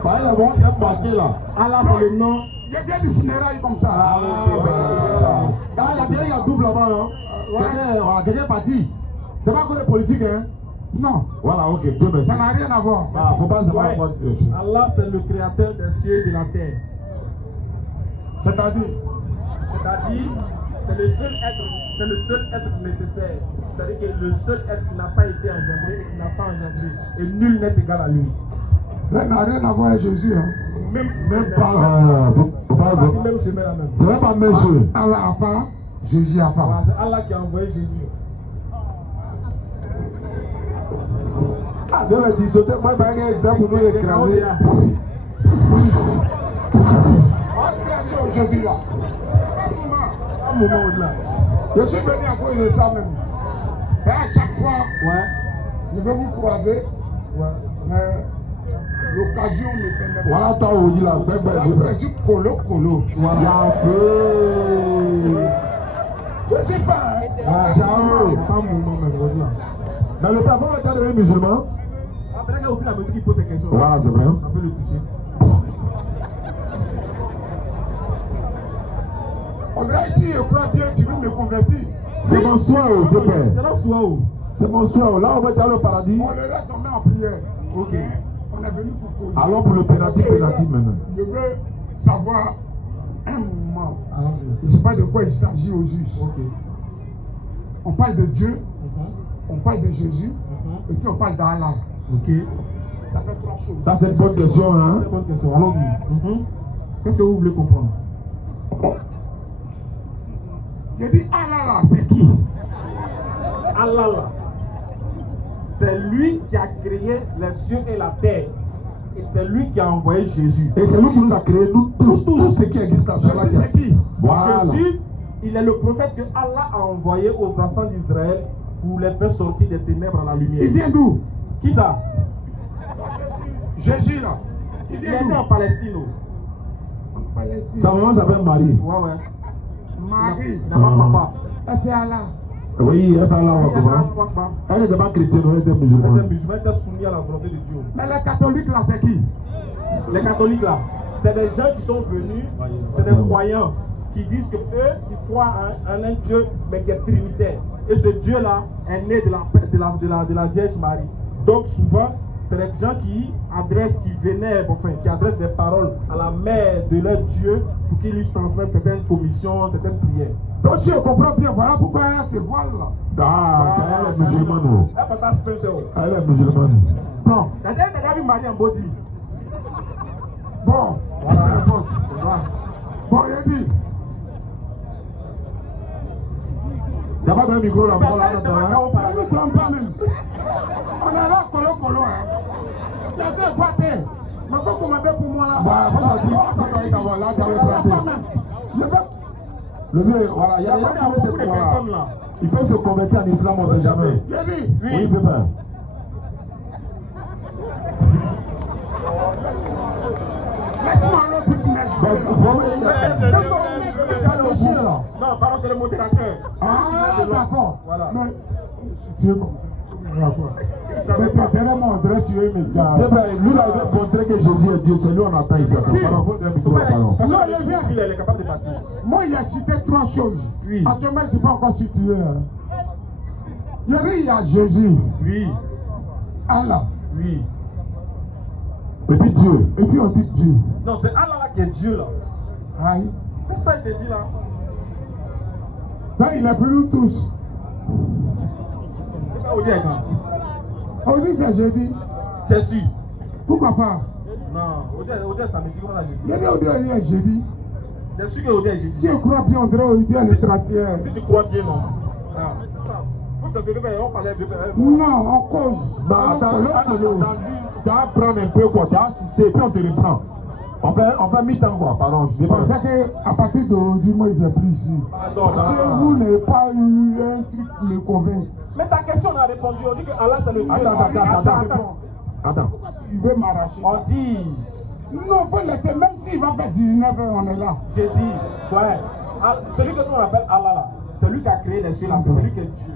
Par là, il y a un marché là. Allah, c'est le nom. Je viens du funérail comme ça. Ah, bah. Il y a quelqu'un qui a double là-bas, non? Quelqu'un est parti. C'est pas encore les politiques, hein? Non, Voilà, ok, Dieu merci. ça n'a rien à voir. Ah, faut pas savoir Ouais. quoi tu fais. Allah, c'est le créateur des cieux et de la terre. C'est-à-dire, C'est-à-dire, c'est le seul être nécessaire. C'est-à-dire que le seul être qui n'a pas été engendré et qui n'a pas engendré. Et nul n'est égal à lui. ça n'a rien à voir avec Jésus. Hein. Même pas. Faut pas. Pas même chemin la même. C'est même pas même chose. Allah à part, Jésus à part. Voilà, c'est Allah qui a envoyé Jésus. Ah, Dieu m'a dit, sauter, moi, je vais pour nous écraser. En création aujourd'hui là. Un moment au-delà. Je suis venu à cause de ça même. Et à chaque fois, Ouais. je vais vous croiser, Ouais. mais l'occasion ne permet pas. Voilà, toi, on dit là, Je suis colo. Voilà, Je suis pas. Hein. ciao. Pas un moment même au-delà. Mais le père, comment tu devenu musulman? Après, quand au fil de la mesure qu'il pose ces questions, Voilà, c'est vrai. on peut le toucher. On dirait ici, je crois bien, tu veux me convertir. C'est mon souhait, Dieu C'est Père. là soit où? C'est mon souhait. Là, on va être dans le paradis. On le reste, on met en prière. Ok. On est venu pour poser. Allons pour le pénalty maintenant. Je veux savoir un moment. Allons-y. Je ne sais pas de quoi il s'agit au juste. Ok. On parle de Dieu. on parle de Jésus, et puis on parle d'Allah. Ok. Ça fait 3 choses. Ça, c'est une bonne question, hein. Très bonne question. Allons-y. Qu'est-ce que vous voulez comprendre? Je dis Allah là, c'est qui? Allah là, c'est lui qui a créé les cieux et la terre. Et c'est lui qui a envoyé Jésus. Et c'est lui qui nous a créé, nous tous, tout ce qui existe sur la Jésus, terre. c'est qui? Voilà. Jésus, il est le prophète que Allah a envoyé aux enfants d'Israël pour les faire sortir des ténèbres à la lumière. Il vient d'où? Qui ça? Jésus là. Il Il vient est né en d'où? Palestine. En Palestine. Sa maman s'appelle Marie. Ouais. Marie. Il n'a pas papa. Elle fait Allah. Oui, elle fait Allah, Il n'a comment? pas papa. Elle n'était pas chrétienne, elle était Elle musulmane. était musulman, elle était soumis à la volonté de Dieu. Mais les catholiques là, c'est qui? Les catholiques là, c'est des gens qui sont venus, c'est des croyants qui disent que eux, ils croient en un Dieu, mais qui est trinitaire. Et ce Dieu là est né de la Vierge Marie. Donc souvent, c'est des gens qui adressent, qui adressent des paroles à la mère de leur Dieu pour qu'il lui transmette certaines commissions, certaines prières. Donc si on comprend bien, voilà pourquoi elle se voile là. Ah, elle est musulmane. Elle peut pas se faire ça. Elle est musulmane. Bon, C'est-à-dire qu'elle a vu Marie en body. bon, Voilà. bon, il dit. Il n'y a pas de micro là, Mais pour là, elle ne là, va là. pas On ne trompe pas même. On est là, colo, hein. Tu as fait quoi, t'es? Mais faut commander pour moi là. Bah, moi, ça dit, quand tu as là, tu avais planté. Le mieux, voilà, il y a des gens qui avaient cette beaucoup de foi-là. personnes là. Ils peuvent se convertir en islam, on ne sait jamais. Il dit. Oui, pépin. Laisse-moi un autre petit Non, pardon, c'est le modérateur. Ah, d'accord. Voilà. Mais, tu es comme ça. Mais tu as tellement on dirait que tu es médias. Pépin, lui, là, il veut montrer que Jésus est Dieu. C'est lui, on attend ici. Pardon, faut le micro, pardon. Non, il vient. Il est capable de bâtir. Moi, il a cité 3 choses. Oui. Actuellement, je ne suis pas encore situé. Hein. Il y a Jésus, Oui, Allah, oui. Et puis Dieu. et puis on dit Dieu. Non, c'est Allah là qui est Dieu là. Aïe. C'est ça qu'il te dit là. Donc, il est plus nous tous. C'est pas au diable. On dit c'est Jésus. Jésus. Pourquoi pas? Non, au diable, ça me dit comment ça Jésus. Il y a des il y a Jésus. C'est sûr que au diable, Si Jésus. on croit bien, on dirait au diable le 31. Si tu crois bien, non. Ah, c'est ça. Faut se lever, on parlait de. Non, on cause. Non, attends, tu vas prendre un peu, quoi. Tu as assisté, puis on te reprend. On fait mi-temps, quoi. Pardon, je vais Bon, pas. c'est qu'à partir d'aujourd'hui, moi, il ne vient plus ici. Pardon. Parce que vous n'avez pas eu un truc qui me convainc. Mais ta question, on a répondu. On dit que Allah, c'est le Dieu. Attends. Il veut m'arracher. On dit. Non, faut laisser, même s'il va faire 19 heures, on est là. J'ai dit, ouais. Celui que nous on appelle Allah là, c'est lui qui a créé les cieux là, c'est lui qui est Dieu.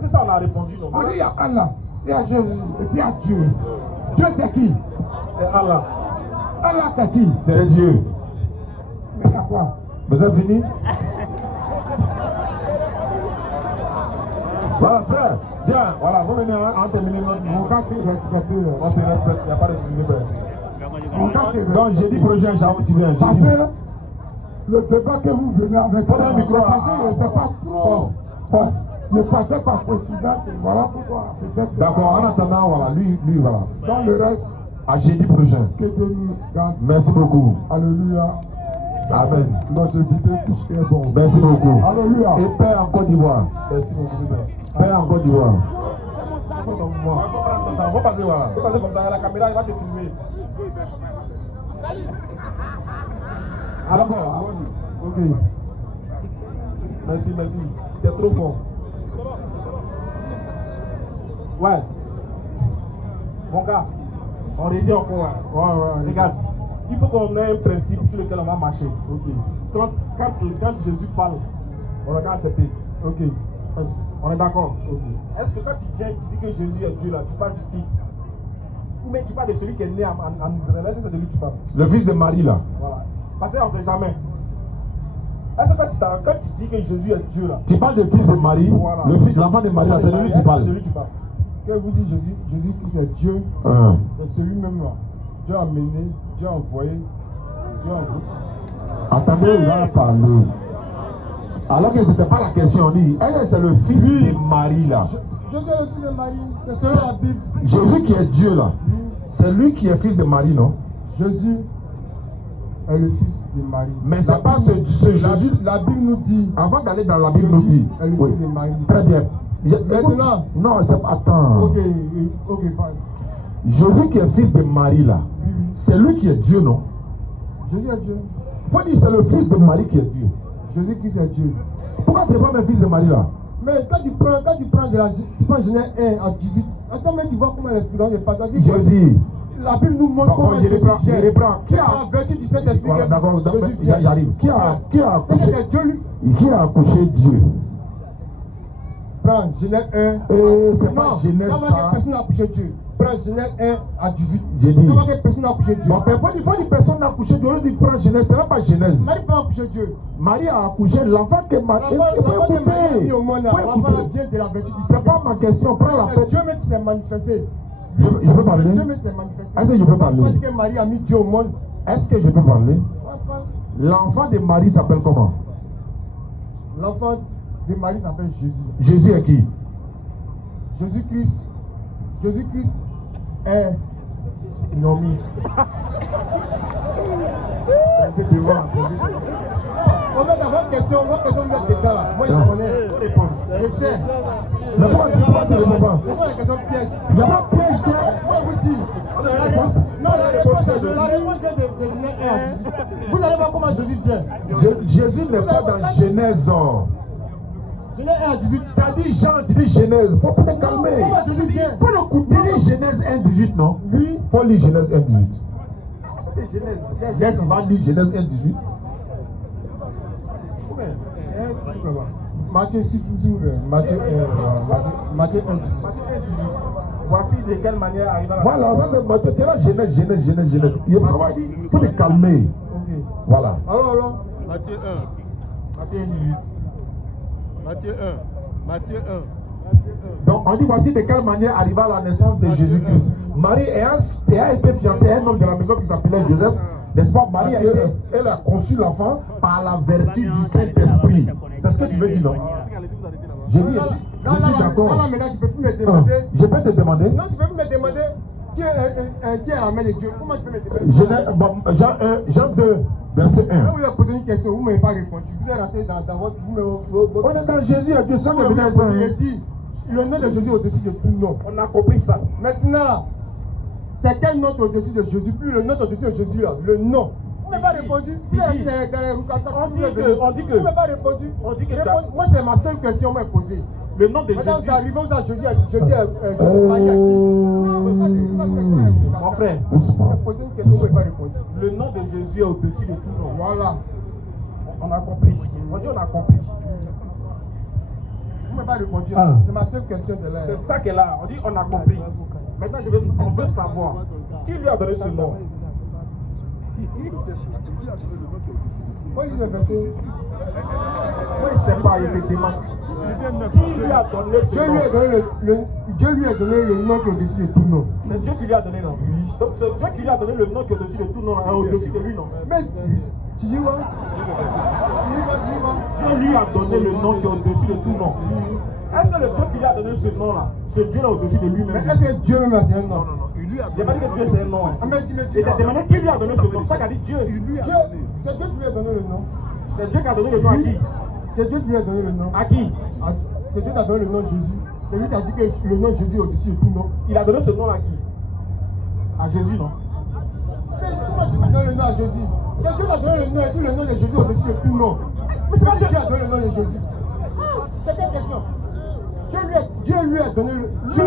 C'est ça on a répondu non? On dit il y a Allah, il y a Jésus, et puis il y a Dieu. Dieu c'est qui? C'est Allah. Allah c'est qui? C'est Dieu. Mais c'est quoi? Vous êtes fini? Voilà, frère. Viens, voilà, vous venez en terminer notre Mon gars c'est respecté. On se respecte, il n'y a pas de souci. Mon gars c'est Donc, jeudi prochain, j'avoue, tu viens. Parce Jeudi. que le débat que vous venez avec Prenez un micro, parce qu'il n'était pas trop fort. Je passais par coïncidence et voilà pourquoi. Peut-être que- D'accord, en attendant, voilà, lui, voilà. Dans le reste, À jeudi prochain. que Dieu nous garde. Merci beaucoup. Alléluia. Amen. Donc je dis tout ce qui est bon. Merci beaucoup. Alléluia. Et paix en Côte d'Ivoire. Merci beaucoup. Paix en Côte d'Ivoire. On va passer, voilà. faut passer comme ça, la caméra elle va te filmer. D'accord. Ok. Merci. T'es trop fort. Ouais. Mon gars, on revient encore. Ouais. Regarde, il faut qu'on ait un principe sur lequel on va marcher. Ok. Quand Jésus parle, on va accepter. Ok. On est d'accord? Ok. Est-ce que quand tu viens, tu dis que Jésus est Dieu là, tu parles du Fils? Ou bien tu parles de celui qui est né en Israël? Est-ce que c'est de lui que tu parles? Le fils de Marie, là. Voilà. Parce qu'on ne sait jamais. Est-ce que quand tu dis que Jésus est Dieu là, Tu parles du fils de Marie. Voilà. L'enfant de Marie, là, c'est de lui qui est-ce que parle. c'est de lui que tu parles? Quand vous dites Jésus-Christ est Dieu, Hein. c'est celui-même là. Dieu a mené, Dieu a envoyé, Dieu a envoyé. Attendez, il va parler. Alors que ce n'était pas la question, on dit, est-ce que c'est le fils de Marie, là? Jésus est le fils de Marie. C'est selon la Bible. Jésus qui est Dieu là, c'est lui qui est fils de Marie, non? Jésus est le fils de Marie. Mais c'est pas ce Jésus. La Bible nous dit. Avant d'aller dans la Bible nous dit. Est le Oui. fils de Marie. Très bien. Maintenant. Non, c'est pas. Attends. Ok, fine. Jésus qui est fils de Marie là, Oui. c'est lui qui est Dieu, non? Jésus est Dieu. Faut dire c'est le fils de Marie qui est Dieu. Jésus-Christ est Dieu. Pourquoi tu n'es pas le fils de Marie là? Mais quand tu prends Genèse 1 à 18, attends, mais tu vois comment l'explication est passée. Je dis. La Bible nous montre comment je reprends. Qui a la vertu du Saint-Esprit? Voilà, d'accord, Jésus vient. j'arrive. Qui a accouché? C'est Dieu lui. Qui a accouché Dieu? Prends Genèse 1. C'est pas Non, Genèse ça va ça. que personne n'a accouché Dieu. Prends Genèse 1 à 18. J'ai dit. Ça va que personne n'a accouché Dieu. Bon, il faut dire personne n'a accouché Dieu. On dit prends Genèse, c'est même pas Genèse. Marie peut accoucher Dieu. Marie a accouché l'enfant que Marie. L'enfant que Marie a mis au monde, l'enfant vient de la vertu du C'est Saint-Esprit. pas ma question. Prends la fête. Dieu même s'est manifesté. Je peux parler? Dieu même s'est manifesté. Est-ce que je peux parler? Pas dit que Marie a mis Dieu au monde. Est-ce que je peux parler? L'enfant de Marie s'appelle comment? L'enfant de Marie s'appelle Jésus. Jésus est qui? Jésus-Christ. Jésus-Christ est Nomi. On va dans votre question, vous êtes dedans là. Moi je connais. Je sais. Mais pourquoi tu ne réponds pas? C'est quoi la question piège? Il n'y a pas de piège. Moi je vous dis. La réponse vient de Genèse 1. Vous allez voir comment Jésus vient. Jésus n'est pas dans Genèse. Genèse 1 à 18. Tu as dit Jean, tu dis Genèse. Faut te calmer. Comment Jésus vient? Faut le couper. Tu dis Genèse 1, 18, non? Oui. Faut lire Genèse 1, 18. Yes, il va lire Genèse 1, 18. Matthieu 6, Matthieu 1. Voici de quelle manière arriver à la Voilà, ça c'est Matthieu. Tu es là, Genèse. Il faut te calmer. Ok. Voilà. Alors. Matthieu 1. Matthieu 18. Matthieu 1. Matthieu 1. Donc on dit voici de quelle manière arriva la naissance de Jésus-Christ. Marie a été fiancée à un homme de la maison qui s'appelait Joseph. N'est-ce pas? Marie elle a conçu l'enfant par la vertu du Saint-Esprit. C'est ce que tu veux dire, non? Je dis, je suis d'accord. Là, maintenant, tu ne peux plus me demander. Je peux te demander? Non, tu peux plus me demander qui est la mère de Dieu. Comment tu peux me demander? Jean 2, verset 1. Quand vous avez posé une question, vous ne m'avez pas répondu. Vous êtes rentré dans votre. On est dans Jésus et Dieu, ça Vous avez dit le nom de Jésus est au-dessus de tout nom. On a compris ça. Maintenant, c'est quel nom est au-dessus de Jésus? Plus le nom est au-dessus de Jésus là. Le nom. Vous n'avez pas répondu. Vous êtes dans les On dit que. Vous n'avez pas répondu. On dit que. Moi, c'est ma seule question que vous posée. Le nom de Maintenant, Jésus. vous arrivez, vous avez Jésus est marié à qui? Mon frère. Vous avez posé une question, vous n'avez pas répondu. Le nom de Jésus est au-dessus de tout nom. Voilà. On a compris. On dit on a compris. Vous m'avez pas répondu. Ah. C'est ma seule question de l'air. C'est ça qu'elle a. On dit on a compris. Maintenant, on veut savoir qui lui a donné ce nom. Moi, je vais verser. Moi, il ne sait pas, il me demande. Qui lui a donné ce nom? Dieu lui a donné le nom qui est au-dessus de tout nom. C'est Dieu qui lui a donné, non? Donc c'est Dieu qui lui a donné le nom qui est au-dessus de tout nom, au-dessus de lui, non? Mais, tu dis quoi? Dieu lui a donné le nom qui est au-dessus de tout nom. Est-ce que le Dieu qui lui a donné ce nom-là, ce Dieu-là au-dessus de Mais lui-même? est-ce que Dieu même a dit un nom? Il n'a pas dit que Dieu c'est un nom. Ah, mais tu me dis. Il a demandé qui lui a donné ce nom. C'est ça qu'a dit Dieu. C'est Dieu qui lui a donné le nom. C'est Dieu qui a donné le nom à qui? C'est Dieu qui lui a donné le nom. À qui? C'est Dieu qui a donné le nom Jésus. C'est lui qui a dit que le nom Jésus est au-dessus de tout nom. Il a donné ce nom à qui? À Jésus, non? Mais comment tu peux donner le nom à Jésus? C'est Dieu qui a donné le nom et dit le nom de Jésus est au-dessus de tout nom. Mais c'est pas Dieu qui a donné le nom de Jésus. C'est quelle question? Dieu lui a donné le Dieu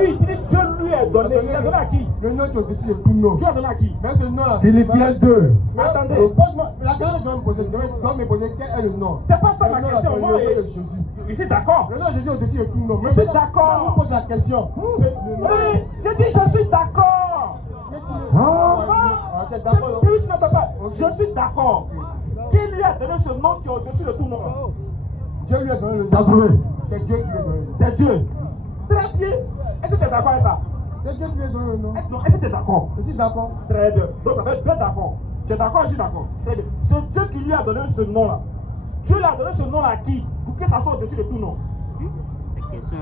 lui a donné. Il a donné à qui? le nom qui est au-dessus de tout nom. Dieu a donné à qui? Mais ce nom-là. Philippiens 2. Mais Attendez. Pose-moi. La question que tu dois me poser, tu dois me poser quel est le nom? C'est pas ça Le ma nom, là, question. c'est Moi, le nom de Jésus. je suis d'accord. Le nom de Jésus est au-dessus de tout nom. Mais Je suis maintenant, d'accord. quand on pose la question. C'est le nom. Oui, j'ai dit je suis d'accord. Ah, t'es d'accord? Oui, tu n'entends pas. Ok. Je suis d'accord. Qui lui a donné ce nom qui est au-dessus de tout nom? Dieu lui a donné le T'as nom. trouvé? C'est Dieu qui lui a donné le nom. C'est Dieu. Très bien. Est-ce que tu es d'accord avec ça? C'est Dieu qui lui a donné le nom. Non, est-ce que tu es d'accord? Je suis d'accord. Très bien. Donc ça fait deux d'accord. Tu es d'accord, je suis d'accord. Très bien. C'est Dieu qui lui a donné ce nom-là. Dieu lui a donné ce nom-là à qui? Pour que ça soit au-dessus de tout nom. question.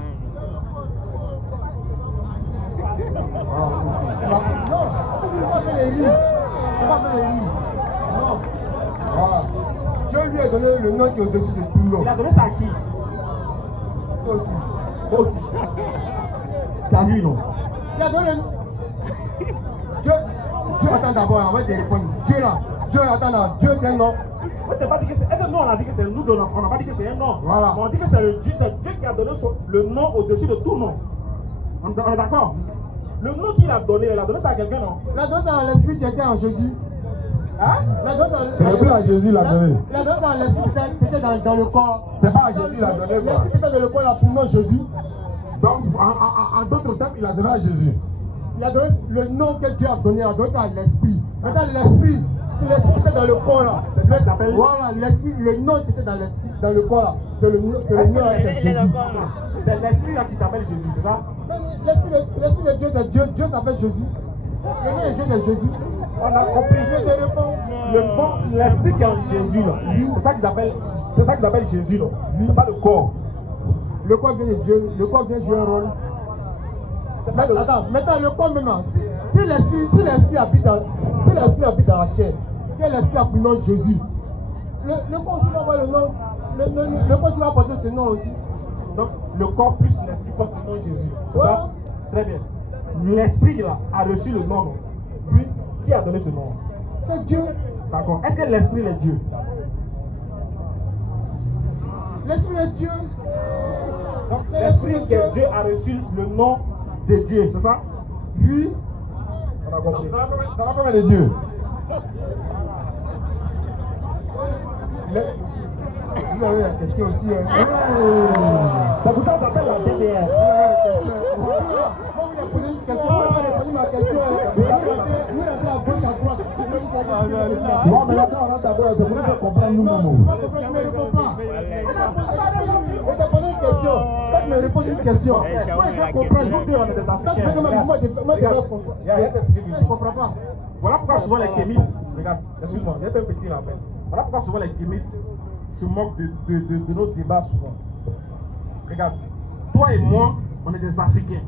Non, on va faire les riz. On va faire les riz. Non. Voilà. Dieu lui a donné le nom qui est au-dessus de tout nom. Il a donné ça à qui? Toi aussi. Toi aussi. T'as vu, non? Il a donné le nom. Dieu attend d'abord, on va te répondre. Dieu là. Dieu attend là. Dieu c'est un nom. On t'a pas dit que c'est. Est-ce que nous on a dit que c'est nous donnons? On n'a pas dit que c'est un nom. Voilà. Mais on dit que c'est Dieu qui a donné le nom au-dessus de tout nom. On est d'accord? Le nom qu'il a donné, il a donné ça à quelqu'un, non? La donne dans l'esprit qui était en Jésus. Hein? La donne dans C'est plus à Jésus l'a donné. La donne dans l'esprit qui était dans le corps. C'est pas à Jésus l'a donné, quoi. L'esprit qui était dans le corps là pour nous Jésus. Donc, en d'autres termes, il a donné à Jésus. Il a donné le nom que Dieu a donné, il a donné ça à l'esprit. Maintenant l'esprit, c'est l'esprit qui était dans le corps là. C'est ça qui s'appelle. Voilà, l'esprit, le nom qui était dans l'esprit, dans le corps là. C'est le nom, c'est Jésus. C'est l'esprit là qui s'appelle Jésus, c'est ça? Mais l'esprit de Dieu, c'est Dieu. Dieu s'appelle Jésus. Le nom de Dieu, c'est Jésus. On a compris. Je te réponds. Le nom, l'esprit qui est en Jésus là. C'est ça qu'ils appellent. C'est ça qu'ils appellent Jésus là. C'est pas le corps. Le corps vient de Dieu, le corps vient jouer un rôle. Attends, maintenant le corps maintenant, si l'esprit habite dans la chair, que l'esprit a pris le nom de Jésus, le corps aussi va avoir le nom, le corps aussi va porter ce nom aussi. Donc le corps plus l'esprit porte le nom de Jésus. C'est Ouais. ça? Très bien. L'esprit là a reçu le nom. Lui, qui a donné ce nom? C'est Dieu. D'accord. Est-ce que l'esprit est Dieu? L'esprit de Dieu. Donc l'esprit qui est Dieu a reçu le nom de Dieu, c'est ça? Lui, on a compris. Ça va comme de Dieu. Vous avez la question aussi. C'est pour ça qu'on s'appelle la DDR. Moi, vous avez posé une question, vous n'avez pas répondu à ma question. Vous rentrez à gauche, à droite. Tu vois, mais là, quand on rentre d'abord, c'est pour nous faire comprendre nous-mêmes. Je ne réponds pas. On t'a posé une question. Quand tu me réponds une question, moi, je vais comprendre. Nous deux, on est des Quand tu Africains. fais comme moi, je comprends. Je ne comprends pas. Voilà pourquoi souvent les kémites, regarde, excuse-moi, il y a un petit rappel. Voilà pourquoi souvent les kémites se moquent de nos débats souvent. Regarde, toi et moi, on est des Africains.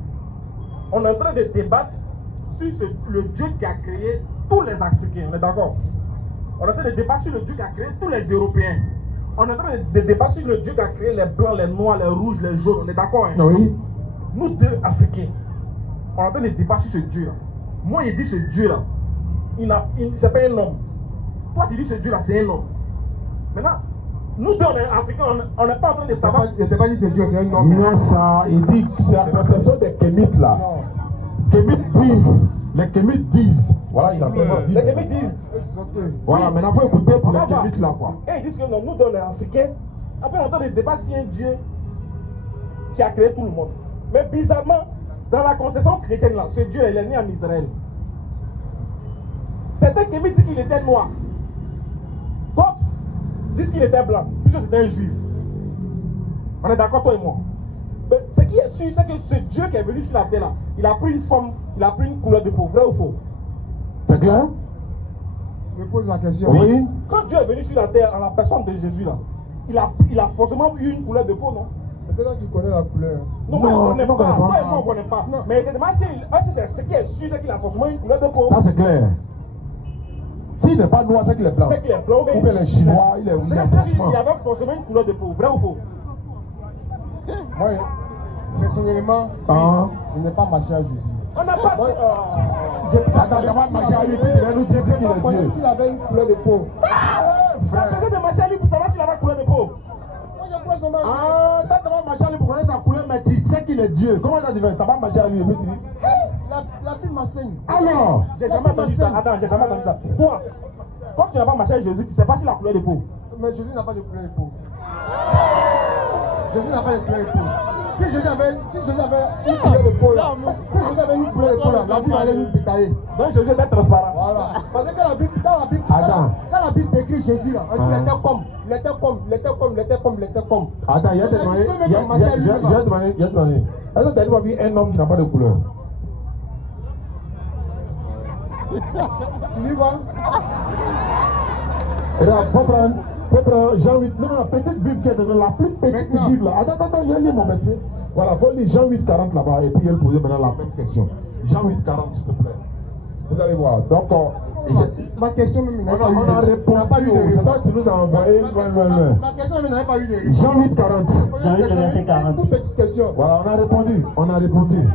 On est en train de débattre sur le Dieu qui a créé tous les Africains, on est d'accord? On est en train de débattre sur le Dieu qui a créé tous les Européens. On est en train de débattre sur le Dieu qui a créé les blancs, les noirs, les rouges, les jaunes, on est d'accord? Hein? Oui. Nous deux Africains, on est en train de débattre sur ce Dieu-là. Moi, il dit ce Dieu-là, c'est pas un homme. Toi, tu dis ce Dieu-là, c'est un homme. Maintenant, nous deux, on est Africains, on n'est pas en train de savoir. Je ne t'ai pas dit que Dieu, c'est un homme. Non, ça, il dit que c'est la perception des kémites là. Kémites disent, les kémites disent. Voilà, il a vraiment dit. Les kémites disent. Voilà, maintenant, il faut écouter pour les kémites là, quoi. Et ils disent que non, nous deux, on est Africains. Après, on est en train de débattre sur un Dieu qui a créé tout le monde. Mais bizarrement, dans la conception chrétienne là, ce Dieu, il est né en Israël. Certains kémites disent qu'il était noir. D'autres disent qu'il était blanc, puisque c'était un juif. On est d'accord, toi et moi. Mais ce qui est sûr, c'est que ce Dieu qui est venu sur la terre là, il a pris une forme, il a pris une couleur de peau, vrai ou faux? C'est clair? Je me pose la question. Oui. Quand Dieu est venu sur la terre en la personne de Jésus là, il a forcément eu une couleur de peau, non? Peut-être que tu connais la couleur. Non, Non, on ne connaît non, pas. on connaît Toi pas. et moi, on ne connaît pas. Non. Mais il demande si c'est ce qui est sûr, c'est qu'il a forcément une couleur de peau. Ça, c'est clair. S'il n'est pas noir, c'est qu'il est blanc. C'est qu'il est blanc. Ou bien les Chinois, il est C'est forcément. qu'il avait forcément une couleur de peau, vrai ou faux? Moi, personnellement, Ah. je n'ai pas marché à Jésus. On n'a pas dit. Attends, il va marcher à lui, puis il va nous dire ce qu'il est Dieu. S'il avait une couleur de peau. Tu as besoin de marcher à lui pour savoir s'il avait couleur de peau. Moi, je crois son Ah, t'as pas marché à lui pour connaître sa couleur, mais tu sais qu'il est Dieu. Comment ça dit? T'as pas marché à lui, et puis tu dis. La Bible m'enseigne. Alors, J'ai jamais entendu ça. Attends, j'ai jamais entendu ça. Toi, comme tu n'as pas marché à Jésus, tu ne sais pas si la couleur de peau. Mais Jésus n'a pas de couleur de peau. Jésus n'a pas de couleur de peau. Si Jésus avait une couleur de peau là, si Jésus avait une couleur de peau là, la Bible allait nous détailler. Donc Jésus était transparent. Voilà. Parce que dans la Bible décrit Jésus là, on dit il était comme. attends, il y a te demander. Il y a demandé. Est-ce que tu as déjà vu un homme qui n'a pas de couleur? Tu y vois? Regarde, faut prendre Jean 8. Non, la petite Bible qui est dedans, la plus petite Maintenant. Bible là. Attends, il y a lu mon monsieur. Voilà, faut lire Jean 8,40 là-bas et puis elle poser maintenant la même question. Jean 8,40 s'il te plaît. Vous allez voir. Donc, Ma question même n'a pas eu on a répondu. C'est toi qui nous as envoyé. Ma question même n'a pas eu de réponse. Jean 8,40. Jean 8, verset 40. Toute petite question. Voilà, on a répondu. On a répondu.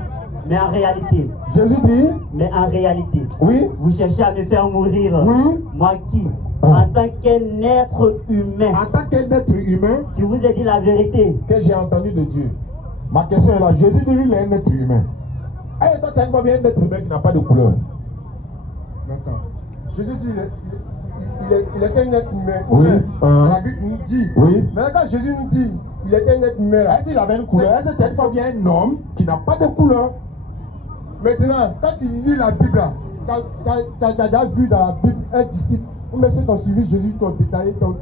Mais en réalité, Jésus dit, oui, vous cherchez à me faire mourir. Oui. Moi qui, en tant qu'un être humain, en tant qu'un être humain, qui vous ai dit la vérité, que j'ai entendu de Dieu. Ma question est là. Jésus dit, lui, il est un être humain. Et toi, tu as bien un être humain qui n'a pas de couleur. D'accord. Jésus dit, il est un être humain. Oui. La Bible nous dit. Oui. Mais quand Jésus nous dit, il est un être humain là. Est-ce qu'il avait une couleur? Est-ce que tu as bien un homme qui n'a pas de couleur? Maintenant, quand tu lis la Bible là, tu as déjà vu dans la Bible un disciple, ou même ceux qui ont suivi Jésus, qui ont détaillé, qui ont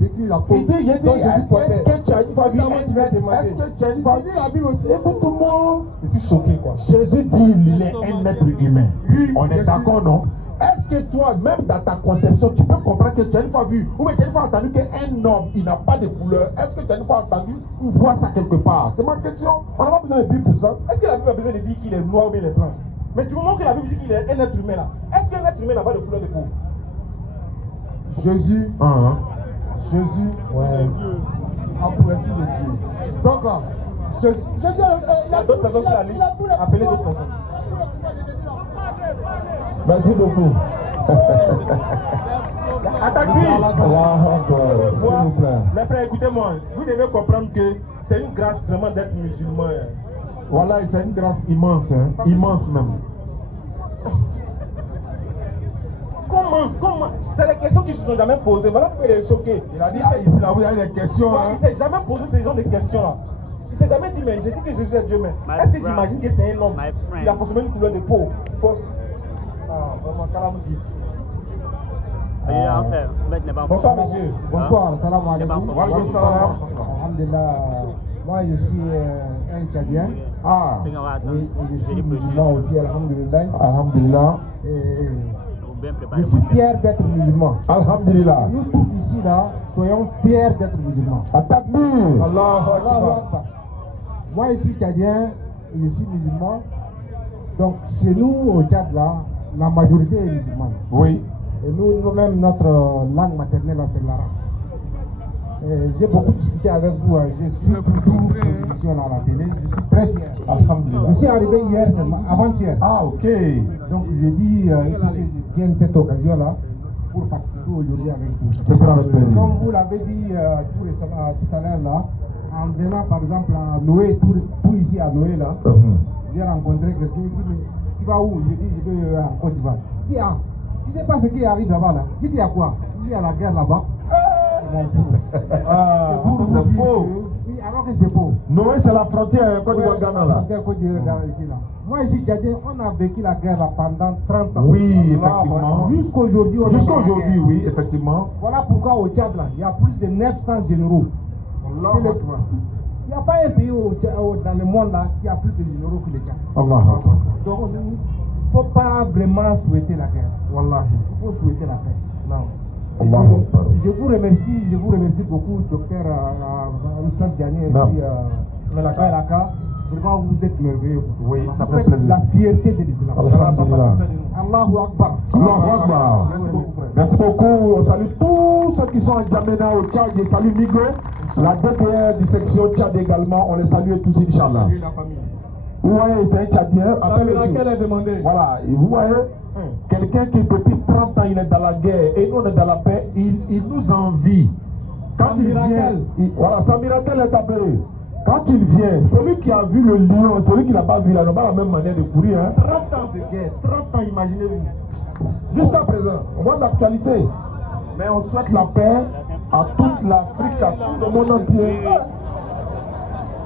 décrit la peau. Il dit, est-ce que tu as une fois vu tu vas demander. Est-ce que tu as une fois Tu lis la Bible aussi. Écoute-moi. Je suis choqué quoi. Jésus dit, il est un être humain. Oui, on est d'accord, non? Est-ce que toi, même dans ta conception, tu peux comprendre que tu as une fois vu, ou bien tu as une fois entendu qu'un homme, il n'a pas de couleur? Est-ce que tu as une fois entendu ou vois ça quelque part? C'est ma question. On n'a pas besoin de Bible pour ça. Est-ce que la Bible a besoin de dire qu'il est noir ou bien il est blanc? Mais du moment que la Bible dit qu'il est un être humain là, est-ce qu'un être humain n'a pas de couleur de peau? Jésus, Jésus a pour esprit de Dieu. Donc, Jésus, Il y a d'autres personnes sur la liste. Appelez d'autres personnes. Merci beaucoup. Attaque-lui! S'il vous plaît. Mes frères, écoutez-moi, vous devez comprendre que c'est une grâce vraiment d'être musulman. Voilà, c'est une grâce immense, hein? Immense même. Comment? C'est les questions qui se sont jamais posées. Voilà pourquoi il est choqué. Il a dit, ici là, vous avez des questions. Il Hein? ne s'est jamais posé ce genre de questions-là. Il ne s'est jamais dit, mais j'ai dit que Jésus est Dieu, mais est-ce que j'imagine que c'est un homme? Il a forcément une couleur de peau. Vraiment, calme vite. Bonsoir, monsieur. Bonsoir, salam alaikum. Wa alaikum salam. Alhamdulillah. Moi, je suis un Tchadien. Ah, Et je suis musulman aussi, alhamdulillah. alhamdulillah. Et je suis fier d'être musulman. Alhamdulillah. Nous tous ici, là, soyons fiers d'être musulmans. Attaque-nous. Allahu Akbar. Moi, je suis Tchadien et je suis musulman. Donc, chez nous, au Tchad, là, la majorité est musulmane. Oui. Et nous-mêmes, notre langue maternelle, là, c'est l'arabe. J'ai beaucoup discuté avec vous. Je suis toujours vos émissions à la télé. Je suis très fier. Alhamdulillah. Je suis arrivé hier seulement, avant-hier. Ah, ok. Donc, j'ai dit, il faut que je vienne cette occasion-là pour participer aujourd'hui avec vous. Ce sera avec plaisir. Comme vous l'avez dit tout à l'heure, là, en venant par exemple à Noé, tout ici à Noé, là, j'ai rencontré quelqu'un qui dit, mais tu vas où? Je dis, je vais en Côte d'Ivoire. Il dit, ah, tu sais pas ce qui arrive là-bas, là? Il dit, à quoi? Il dit, à la guerre là-bas. C'est faux. Oui, alors que c'est faux. Noé, c'est la frontière Côte d'Ivoire-Ghana là. Ici, là. Moi, je suis Tchadien, on a vécu la guerre là pendant 30 ans. Oui, effectivement. Jusqu'aujourd'hui, on Jusqu'à est dans la aujourd'hui, guerre. oui, effectivement. Voilà pourquoi au Tchad, là, il y a plus de 900 généraux. Il n'y a pas un pays dans le monde là qui a plus de généraux que le Tchad. Allah. Donc, il ne faut pas vraiment souhaiter la guerre. Wallahi. Il faut souhaiter la paix. Non. Allah. Je vous remercie beaucoup, docteur Oussad Diané et puis Laka. Vraiment, vous êtes merveilleux. Oui, ça Vous fait faites plaisir. la fierté de l'islam. Alhamdulillah. Allahu Akbar. Allahu Akbar. Merci beaucoup. On salue tous ceux qui sont à Djamena au Tchad. Je salue Migo, la DPR du section Tchad également. On les salue tous, Inch'Allah. Salut la famille. Vous voyez, c'est un Tchadien. Laquelle est demandé? Voilà, et vous voyez, quelqu'un qui depuis 30 ans il est dans la guerre et nous on est dans la paix, il nous envie. Quand il vient, voilà, Samirakel est appelé. Quand il vient, celui qui a vu le lion, celui qui n'a pas vu, il n'a pas la même manière de courir. Hein. 30 ans de guerre, 30 ans, imaginez-vous. Jusqu'à présent, on voit l'actualité. Mais on souhaite la paix à toute l'Afrique, à tout le monde entier.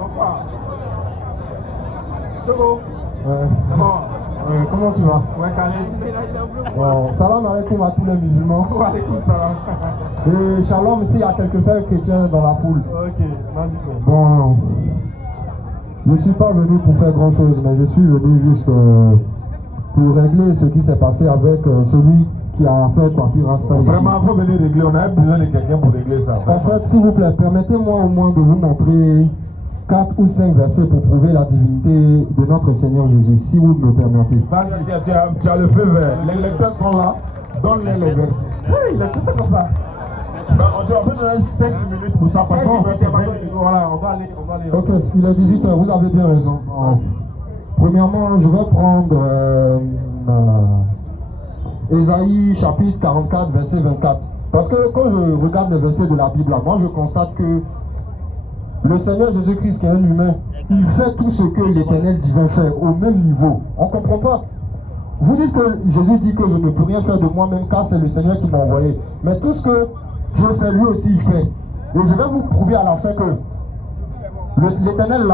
Bonsoir. Chogo. Comment tu vas? Ouais, Khaled. Bon, salam alaikum à tous les musulmans. Wa alaikum salam. Et shalom ici à quelques frères chrétiens dans la foule. Ok, vas-y. Bon, je ne suis pas venu pour faire grand chose, mais je suis venu juste pour régler ce qui s'est passé avec celui qui a fait partir Rasta ici. Vraiment, il faut venir régler. On a besoin de quelqu'un pour régler ça. En fait, s'il vous plaît, permettez-moi au moins de vous montrer 4 ou 5 versets pour prouver la divinité de notre Seigneur Jésus, si vous me permettez. Vas-y, tu as le feu vert. Les lecteurs sont là. Donne-les les versets. Oui, il est tout comme ça. Ben, on peut donner 5 minutes pour ça. Parce Voilà, on va aller. Ok, il est 18h, vous avez bien raison. Premièrement, je vais prendre Ésaïe chapitre 44, verset 24. Parce que quand je regarde les versets de la Bible, moi je constate que le Seigneur Jésus-Christ, qui est un humain, il fait tout ce que l'Éternel divin fait au même niveau. On ne comprend pas. Vous dites que Jésus dit que je ne peux rien faire de moi-même car c'est le Seigneur qui m'a envoyé. Mais tout ce que Dieu fait, lui aussi il fait. Et je vais vous prouver à la fin que l'Éternel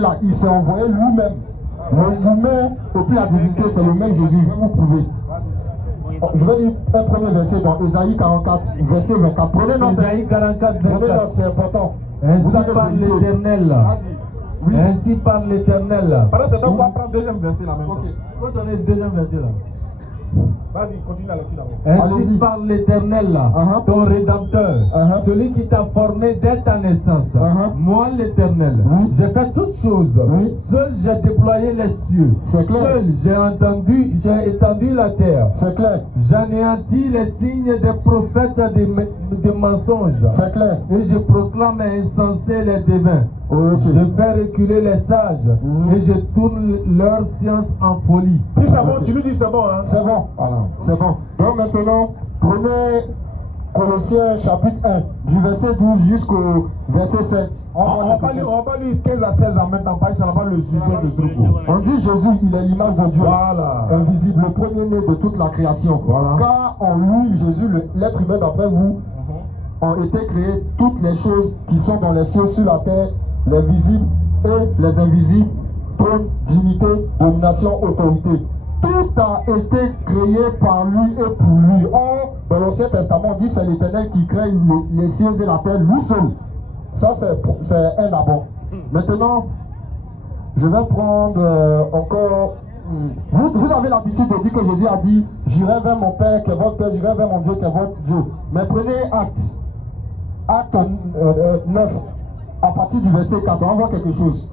là, il s'est envoyé lui-même. L'humain et puis la divinité, c'est le même Jésus. Je vais vous prouver. Je vais lire un premier verset dans Ésaïe 44, verset 24. Prenez note. Ésaïe 44, 24. C'est important. Ainsi Vous avez parle vérifié. l'Éternel. Oui. Ainsi parle l'Éternel. Pendant ce temps, on va prendre deuxième verset là même. Ok. Pourquoi tu as le deuxième verset là? Vas-y, continue la lecture d'abord. Ainsi Allez-y. parle l'Éternel, Uh-huh. ton Rédempteur, Uh-huh. celui qui t'a formé dès ta naissance. Uh-huh. Moi, l'Éternel, Oui. j'ai fait toutes choses. Oui. Seul j'ai déployé les cieux. C'est clair. Seul j'ai étendu la terre. C'est clair. J'anéantis les signes des prophètes des mensonges. C'est clair. Et je proclame insensés les devins. Ok. Je fais reculer les sages. Mhm. Et je tourne leur science en folie. Si c'est bon, tu lui dis c'est bon. Hein? C'est bon. Voilà. C'est bon. Donc maintenant, prenez Colossiens chapitre 1, du verset 12 jusqu'au verset 16. On va pas lire 15 à 16 en même temps, parce que ça n'a pas le sujet de truc. On dit Jésus, il est l'image de Dieu. Voilà. Invisible, le premier-né de toute la création. Voilà. Car en lui, Jésus, l'être humain d'après vous, ont été créées toutes les choses qui sont dans les cieux, sur la terre, les visibles et les invisibles, trône, dignité, domination, autorité. Tout a été créé par lui et pour lui. Or, dans l'Ancien Testament, on dit c'est l'Éternel qui crée les cieux et la terre, lui seul. Ça, c'est un d'abord. Maintenant, je vais prendre encore... Vous avez l'habitude de dire que Jésus a dit « J'irai vers mon Père qui est votre Père, j'irai vers mon Dieu qui est votre Dieu ». Mais prenez Acte 9, à partir du verset 4, on va voir quelque chose.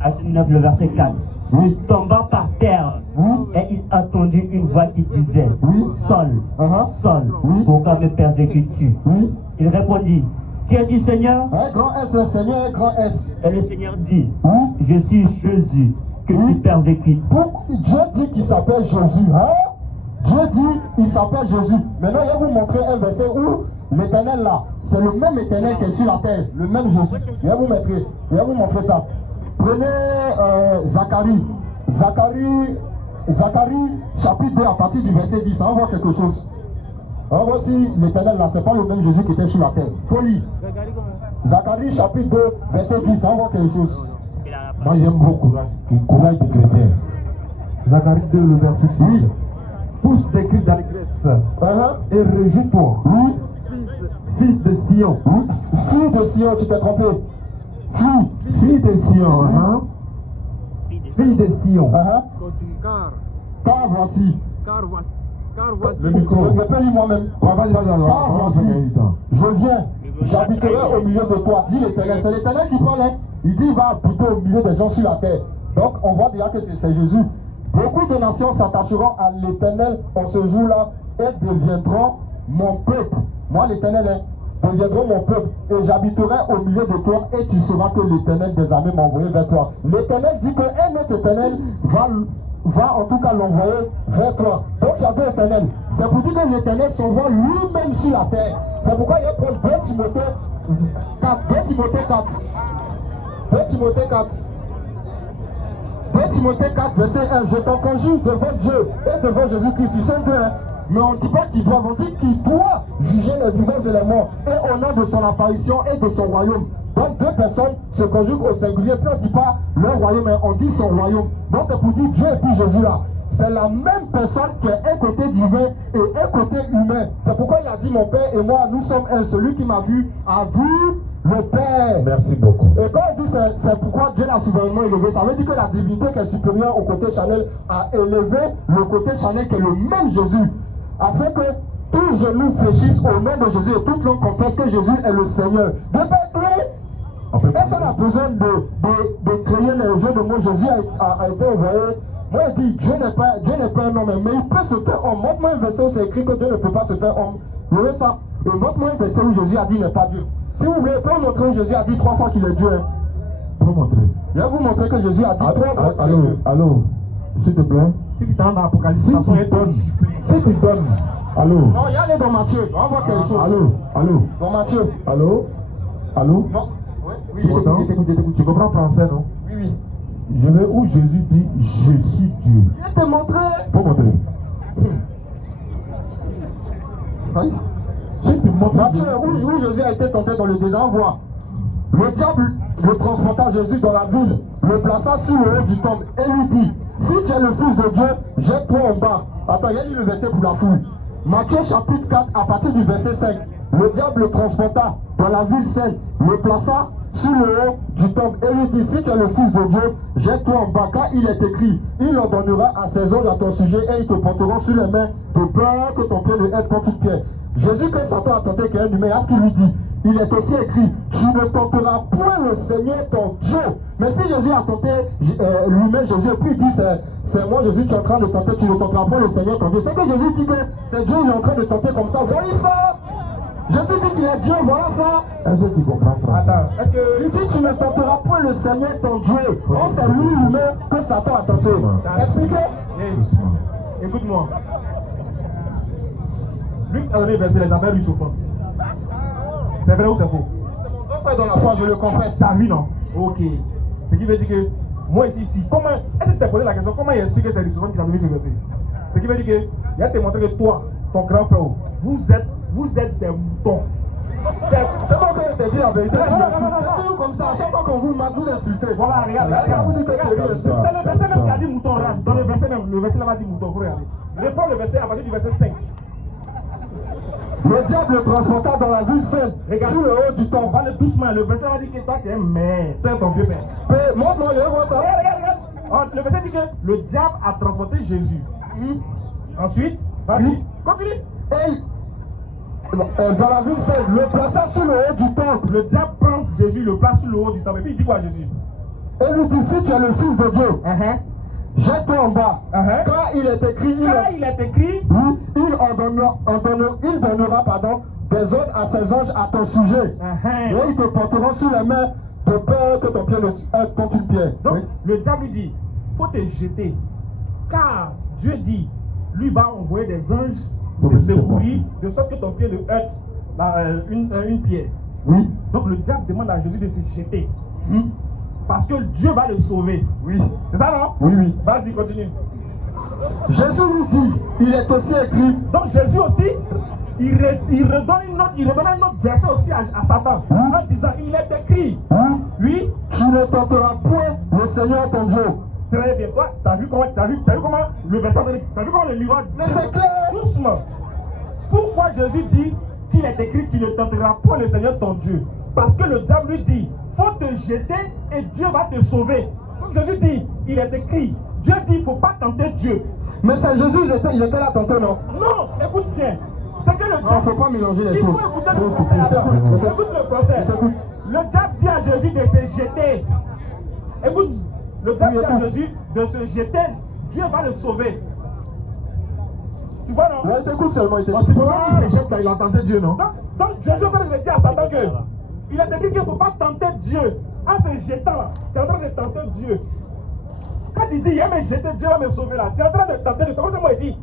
Acte 9, le verset 4. Oui. Tombant par terre, Oui. et il entendit une voix qui disait, Oui. Saul, Uh-huh. Saul, Oui. pourquoi me persécutes-tu? Oui. Il répondit, qui es du Seigneur? Un grand S, le Seigneur, un grand S. Et le Seigneur dit, Oui. je suis Jésus, que Oui. tu persécutes. Dieu dit qu'il s'appelle Jésus. Hein? Dieu dit qu'il s'appelle Jésus. Maintenant, je vais vous montrer un verset où l'Éternel là, c'est le même Éternel qui est sur la terre, le même Jésus. Je vais vous montrer ça. Prenez Zacharie. Zacharie, chapitre 2, à partir du verset 10. On va voir quelque chose. On va voir si l'Éternel là, c'est pas le même Jésus qui était sur la terre. Folie. Zacharie, chapitre 2, verset 10. On va voir quelque chose. Moi j'aime beaucoup le courage des chrétiens. Zacharie 2, le verset 10. Oui. Pousse tes cris d'allégresse et réjouis-toi. Oui. Fils de Sion. Oui. Fille de Sion, tu t'es trompé. Fille de Sion. Hein? Fille de Sion. Continue, Car voici. car voici. Le micro. Je peux lire moi-même. Vas-y. Car voici. Je viens. J'habiterai au milieu de toi. Dit l'Éternel. C'est l'Éternel qui parle. Hein? Il dit il va habiter au milieu des gens sur la terre. Donc on voit déjà que c'est Jésus. Beaucoup de nations s'attacheront à l'Éternel en ce jour-là et deviendront mon peuple. Moi l'Éternel deviendront mon peuple et j'habiterai au milieu de toi et tu sauras que l'Éternel des armées m'a envoyé vers toi. L'Éternel dit qu'un autre Éternel va en tout cas l'envoyer vers toi. Donc il y a deux éternels. C'est pour dire que l'Éternel s'envoie lui-même sur la terre. C'est pourquoi il va prendre 2 Timothée 4. 2 Timothée 4. 2 Timothée 4. 2 Timothée 4, verset 1. Je t'en conjure devant Dieu et devant Jésus-Christ. Ils sont deux, hein. Mais on ne dit pas qu'ils doivent, on dit qu'il doit juger les vivants et les morts. Et au nom de son apparition et de son royaume. Donc deux personnes se conjuguent au singulier. Puis on ne dit pas leur royaume, mais on dit son royaume. Donc c'est pour dire Dieu et puis Jésus là. C'est la même personne qui est un côté divin et un côté humain. C'est pourquoi il a dit mon Père et moi, nous sommes un. Celui qui m'a vu a vu le Père. Merci beaucoup. Et quand on dit c'est pourquoi Dieu l'a souverainement élevé, ça veut dire que la divinité qui est supérieure au côté charnel a élevé le côté charnel qui est le même Jésus. Afin que tous genoux fléchissent au nom de Jésus et toute langue confesse que Jésus est le Seigneur. De effectivement. Est-ce qu'on a besoin de créer les jeux de mots? Jésus a été envoyé. Moi, il dit, Dieu n'est pas un homme, mais il peut se faire homme. Montre-moi un verset où c'est écrit que Dieu ne peut pas se faire homme. Vous voyez ça? Et montre-moi un verset où Jésus a dit n'est pas Dieu. Si vous voulez, pas montrer où Jésus a dit 3 fois qu'il est Dieu. Hein. Faut montrer. Je vais vous montrer que Jésus a dit 3 fois qu'il est Allô, Dieu. allô, s'il te plaît. Si tu t'en dans l'Apocalypse, Si ça tu serait donnes, si tu donnes, allô, Non, il y a les dans Matthieu. On va voir quelque chose. allô, Dans Matthieu. allô, Non. Oui, oui, tu m'entends? t'écoute. Tu comprends français, non? Oui, oui. Je vais où Jésus dit, je suis Dieu. Je vais te montrer. Faut montrer. Hein? Si tu montres Matthieu, où Jésus a été tenté dans le désert, on voit. Le diable le transporta Jésus dans la ville, le plaça sur le haut du temple et lui dit, si tu es le Fils de Dieu, jette-toi en bas. Attends, il y a lu le verset pour la foule. Matthieu chapitre 4, à partir du verset 5. Le diable le transporta dans la ville sainte, le plaça sur le haut du temple et lui dit, si tu es le Fils de Dieu, jette-toi en bas, car il est écrit, il ordonnera à ses anges à ton sujet et ils te porteront sur les mains de peur que ton pied ne heurte contre toute pierre. Jésus, quand Satan a tenté qu'il y ait un humain, à ce qu'il lui dit, il est aussi écrit, tu ne tenteras point le Seigneur ton Dieu. Mais si Jésus a tenté lui-même, Jésus, puis il dit, c'est moi Jésus, tu es en train de tenter, tu ne tenteras point le Seigneur ton Dieu. C'est que Jésus dit que c'est Dieu, il est en train de tenter comme ça. Voyez ça? Jésus dit qu'il est Dieu, voilà ça. Est-ce que tu comprends français? Attends, est-ce que. Il dit, tu ne tenteras point le Seigneur ton Dieu. Oh, c'est lui lui-même que Satan a tenté. Expliquez. Doucement. Écoute-moi. Lui a donné le verset, les affaires lui souffrent. C'est vrai ou c'est faux? Mon frère dans la foi, je le confesse. Ça, lui, non? Ok. Ce qui veut dire que, moi ici, comment. Est-ce que tu t'es posé la question, comment il est sûr que c'est Lucifer qui a donné ce verset? Ce qui veut dire que, il a te montré que toi, ton grand frère, vous êtes des moutons. C'est pas que je te dis la vérité. C'est toujours comme ça. À chaque fois qu'on vous marque, vous insultez. Voilà, regarde. Vous dites que c'est lui le C'est le verset même qui a dit mouton, regarde. Dans le verset même, le verset là-bas dit mouton, faut regarder. Reprends le verset à partir du verset 5. Le diable le transporta dans la ville sainte, Regarde. sous le haut du On temple. parle doucement, le verset va dire que toi tu es un mère, tu es ton vieux père. Montre-moi, je veux voir ça. Regarde. Le verset dit que le diable a transporté Jésus. Ensuite, vas-y, continue. Et dans la ville sainte, le plaça sur le haut du temple. Le diable prend Jésus, le place sur le haut du temple. Et puis il dit quoi à Jésus? Et lui dit, si tu es le Fils de Dieu, jette-toi en bas. Uh-huh. Car il est écrit, Car il est écrit, il donnera des ordres à ses anges à ton sujet. Et ils te porteront sur les mains de peur que ton pied ne heurte contre une pierre. donc Oui. le diable lui dit, faut te jeter. Car Dieu dit, lui va envoyer des anges de secourir, de sorte que ton pied ne heurte une pierre. Oui. Donc le diable demande à Jésus de se jeter. Parce que Dieu va le sauver. Oui. C'est ça, non? Oui, oui. Vas-y, continue. Jésus lui dit, il est aussi écrit. Donc Jésus aussi, il redonne un autre verset aussi à Satan. En disant, il est écrit. Oui. Tu ne tenteras point le Seigneur ton Dieu. Très bien. Toi, t'as vu comment le verset, t'as vu comment le miroir. Mais c'est clair. Doucement. Pourquoi Jésus dit qu'il est écrit qu'il ne tentera point le Seigneur ton Dieu? Parce que le diable lui dit, faut te jeter et Dieu va te sauver. Donc Jésus dit, il est écrit. Dieu dit, il ne faut pas tenter Dieu. Mais c'est Jésus, il était là tantôt, non? Non, écoute bien. C'est que le diable. Non, il ne faut pas mélanger les Il faut choses. écouter le français. Attends. Écoute le français. Le diable dit à Jésus de se jeter. Écoute, le diable dit à Jésus de se jeter. Dieu va le sauver. Tu vois, non? Ouais, il t'écoute seulement, il t'écoute. C'est pour ça qu'il se jette quand il a tenté Dieu, non? Donc Jésus est en train de dire à Satan que il est écrit qu'il ne faut pas tenter Dieu. En se jetant là, tu es en train de tenter Dieu. Quand il dit, il va me jeter, Dieu va me sauver là, tu es en train de tenter Dieu. C'est comme ça moi il dit,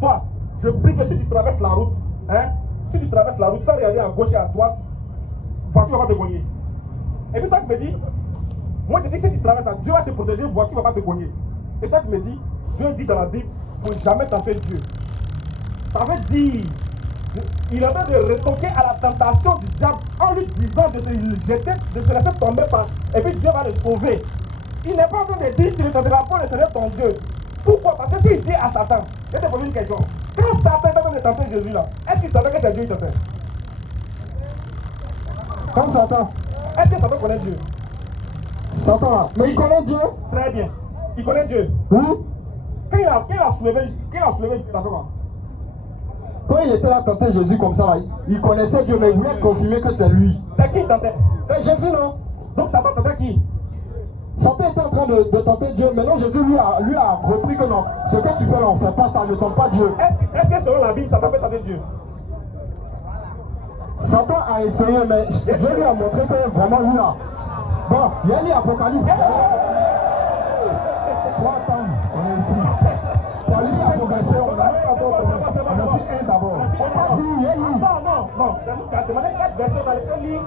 toi, je prie que si tu traverses la route, si tu traverses la route, sans regarder à gauche et à droite, voiture va pas te cogner. Et puis toi tu me dis, moi je te dis si tu traverses là, Dieu va te protéger, voiture va pas te cogner. Et toi tu me dis, Dieu dit dans la Bible, il ne faut jamais tenter Dieu. Ça veut dire, il est en train de retoquer à la tentation du diable en lui disant de se jeter, de se laisser tomber par, et puis Dieu va le sauver. Il n'est pas en train de dire tu ne tenteras pas le Seigneur ton Dieu. Pourquoi? Parce que s'il dit à Satan, je vais te poser une question. Quand Satan est en train de tenter Jésus là, est-ce qu'il savait que c'est Dieu qui tentait? Quand Satan, Est-ce que Satan connaît Dieu? Satan là, mais il connaît Dieu. Très bien. Il connaît Dieu. Oui. Quand il a soulevé, il a fait quoi? Quand il était là tenté Jésus comme ça, là, il connaissait Dieu, mais il voulait confirmer que c'est lui. C'est qui tentait? C'est Jésus, non? Donc Satan tentait qui? Satan était en train de tenter Dieu. Maintenant, Jésus lui a repris que non, ce que tu fais là, on ne fait pas ça, ne tente pas Dieu. Est-ce que selon la Bible, Satan peut tenter Dieu? Satan a essayé, mais Dieu lui a montré que vraiment lui là. Bon, il y a l'Apocalypse. Trois temps, on est ici. Tu as lu l'Apocalypse, on a aussi un d'abord. Non. Tu as demandé 4 versets dans les livres.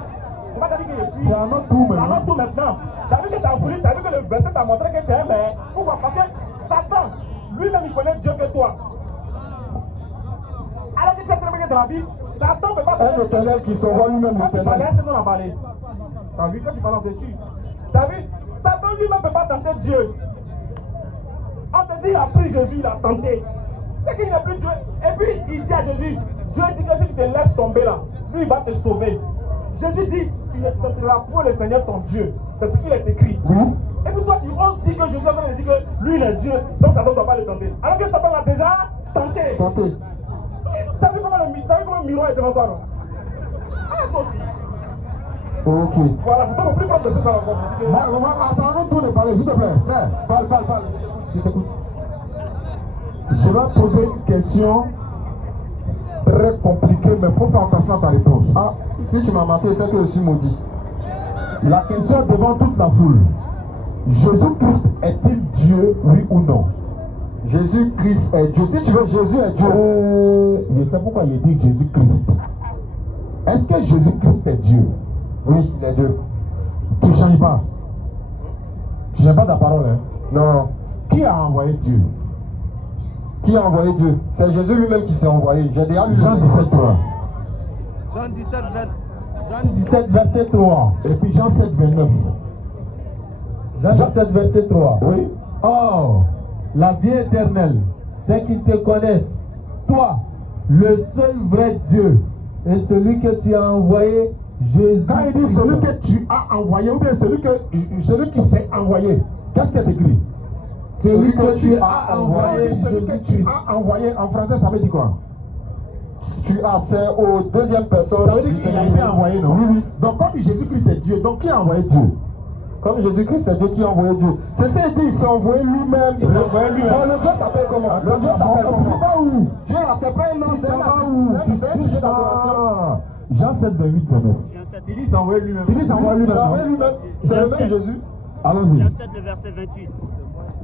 Comment t'as dit que je suis? C'est un autre tour C'est un maintenant. autre tour maintenant. T'as vu que t'as voulu, t'as vu que le verset t'a montré que tu es un mais. Pourquoi? Parce que Satan, lui-même, il connaît Dieu que toi. Alors que tu as terminé dans la Bible, Satan ne peut pas Un éternel qui s'envoie lui-même Quand tu l'éternel. parlais, c'est non à parler. T'as vu quand tu balances les tu. T'as vu? Satan lui-même ne peut pas tenter Dieu. On te dit, il a pris Jésus, il a tenté. C'est qu'il n'a plus Dieu. Et puis, il dit à Jésus, Dieu dit que si tu te laisses tomber là, lui, il va te sauver. Jésus dit, tu ne tenteras point le Seigneur ton Dieu. C'est ce qu'il est écrit. Et puis toi, tu oses dire que Jésus est en train de dire que lui, il est Dieu, donc Satan ne doit pas le tenter. Alors que Satan l'a déjà tenté. Tentez. T'as vu comment le miroir est devant toi, non? Ah, toi aussi. Ok. Voilà, c'est pas plus propre de ça, ça va comprendre. C'est un autre tour de parler, s'il te plaît. Frère, parle. Je t'écoute. Je vais poser une question très compliquée, mais il faut faire attention à ta réponse. Ah, si tu m'as menté, c'est que je suis maudit. La question devant toute la foule. Jésus-Christ est-il Dieu, oui ou non? Jésus-Christ est Dieu. Si tu veux, Jésus est Dieu. Je sais pourquoi il dit Jésus-Christ. Est-ce que Jésus-Christ est Dieu? Oui, il est Dieu. Tu ne changes pas. Tu n'aimes pas ta parole, hein? Non. Qui a envoyé Dieu? Qui a envoyé Dieu? C'est Jésus lui-même qui s'est envoyé. J'ai déjà lu Jean 17, 3. Jean 17, verset 3. Et puis Jean 7, 29. Jean 17, verset 3. Oui. Or, la vie éternelle, c'est qu'ils te connaissent, toi, le seul vrai Dieu, et celui que tu as envoyé, Jésus. Quand il dit celui que tu as envoyé, ou bien celui qui s'est envoyé, qu'est-ce qu'il écrit? Celui que tu as envoyé, Celui que tu as envoyé, en français, ça veut dire quoi? Tu as, c'est aux deuxième personne. Ça veut dire qu'il a été envoyé, non? Oui. Donc, comme Jésus-Christ est Dieu, donc qui a envoyé Dieu? Comme Jésus-Christ, c'est Dieu qui a envoyé Dieu. C'est ça, il dit, il s'est envoyé lui-même. Il s'est envoyé lui-même. Bon, le Dieu s'appelle comment? Le Dieu s'appelle comment? Pas où? Dieu là, c'est pas un nom, c'est un sujet d'adoration. Jean 7, 28, 29. Il dit, il s'est envoyé lui-même. Il dit, c'est envoyé Il s'est lui-même. envoyé lui-même. C'est le même Jésus. Allons-y. Jean 7, le verset 28.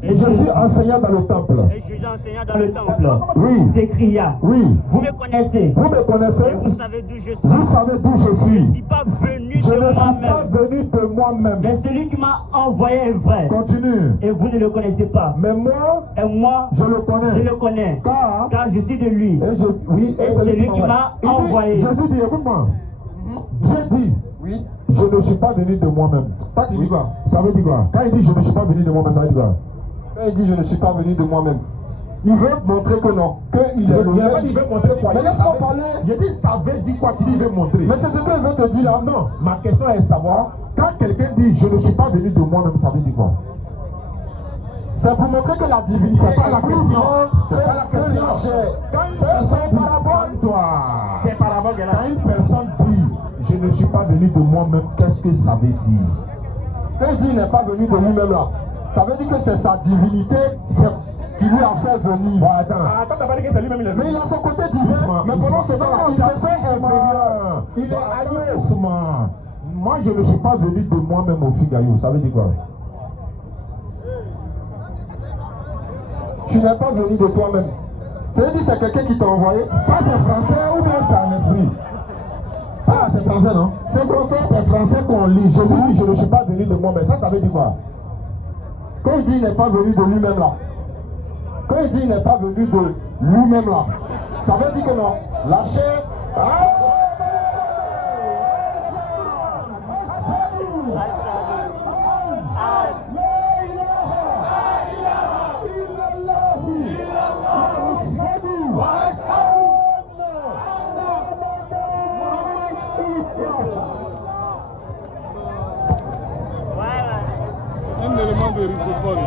Et Jésus enseignant dans le temple. Et Jésus enseignant dans le temple, Oui. s'écria, Oui. vous me connaissez, Vous me connaissez? et vous savez d'où je suis. Vous savez d'où je Je ne suis. suis pas venu Je de ne suis pas moi-même, venu de moi-même. mais celui qui m'a envoyé est vrai, Continue. et vous ne le connaissez pas. Mais moi, Et moi, je le connais. je le connais, car je suis de lui. Et celui qui m'a envoyé. Jésus dit, écoute-moi. Dieu dit, Oui. je ne suis pas venu de moi-même. Toi, tu dis quoi? Ça veut dire quoi? Quand il dit, je ne suis pas venu de moi-même, ça veut dire quoi? Quand il dit, je ne suis pas venu de moi-même. Il veut montrer que non. Qu'il est le Il a pas même. dit, il veut montrer quoi? Mais laisse-moi parler. Il dit, ça veut dire quoi qu'il veut montrer? Mais c'est ce qu'il veut te dire là. Non, ma question est de savoir, quand quelqu'un dit, je ne suis pas venu de moi-même, ça veut dire quoi? C'est pour montrer que la divinité. C'est pas la est plus question. grande C'est pas la que question. la chair. Quand une C'est personne son parabole. toi, C'est parabole qu'elle a. quand une personne dit, je ne suis pas venu de moi-même, qu'est-ce que ça veut dire? Quand il dit, il n'est pas venu de lui-même là. Ça veut dire que c'est sa divinité qui lui a fait venir. Bon, attends. Attends, t'as pas dit que c'est lui-même, il est Mais venu. il a son côté divin. Mais pendant ce temps-là, il s'est fait inférieur. Il est allé doucement. Moi, je ne suis pas venu de moi-même au Figayo. Ça veut dire quoi? Tu n'es pas venu de toi-même. Ça veut dire que c'est quelqu'un qui t'a envoyé. Ça, c'est français ou bien c'est un esprit? Ah, c'est français, non? C'est français. C'est français qu'on lit. Jésus dit, je ne suis pas venu de moi-même. Ça veut dire quoi? Quand il dit il n'est pas venu de lui-même là. Quand il dit il n'est pas venu de lui-même là. Ça veut dire que non. La chair. Un élément de risopole.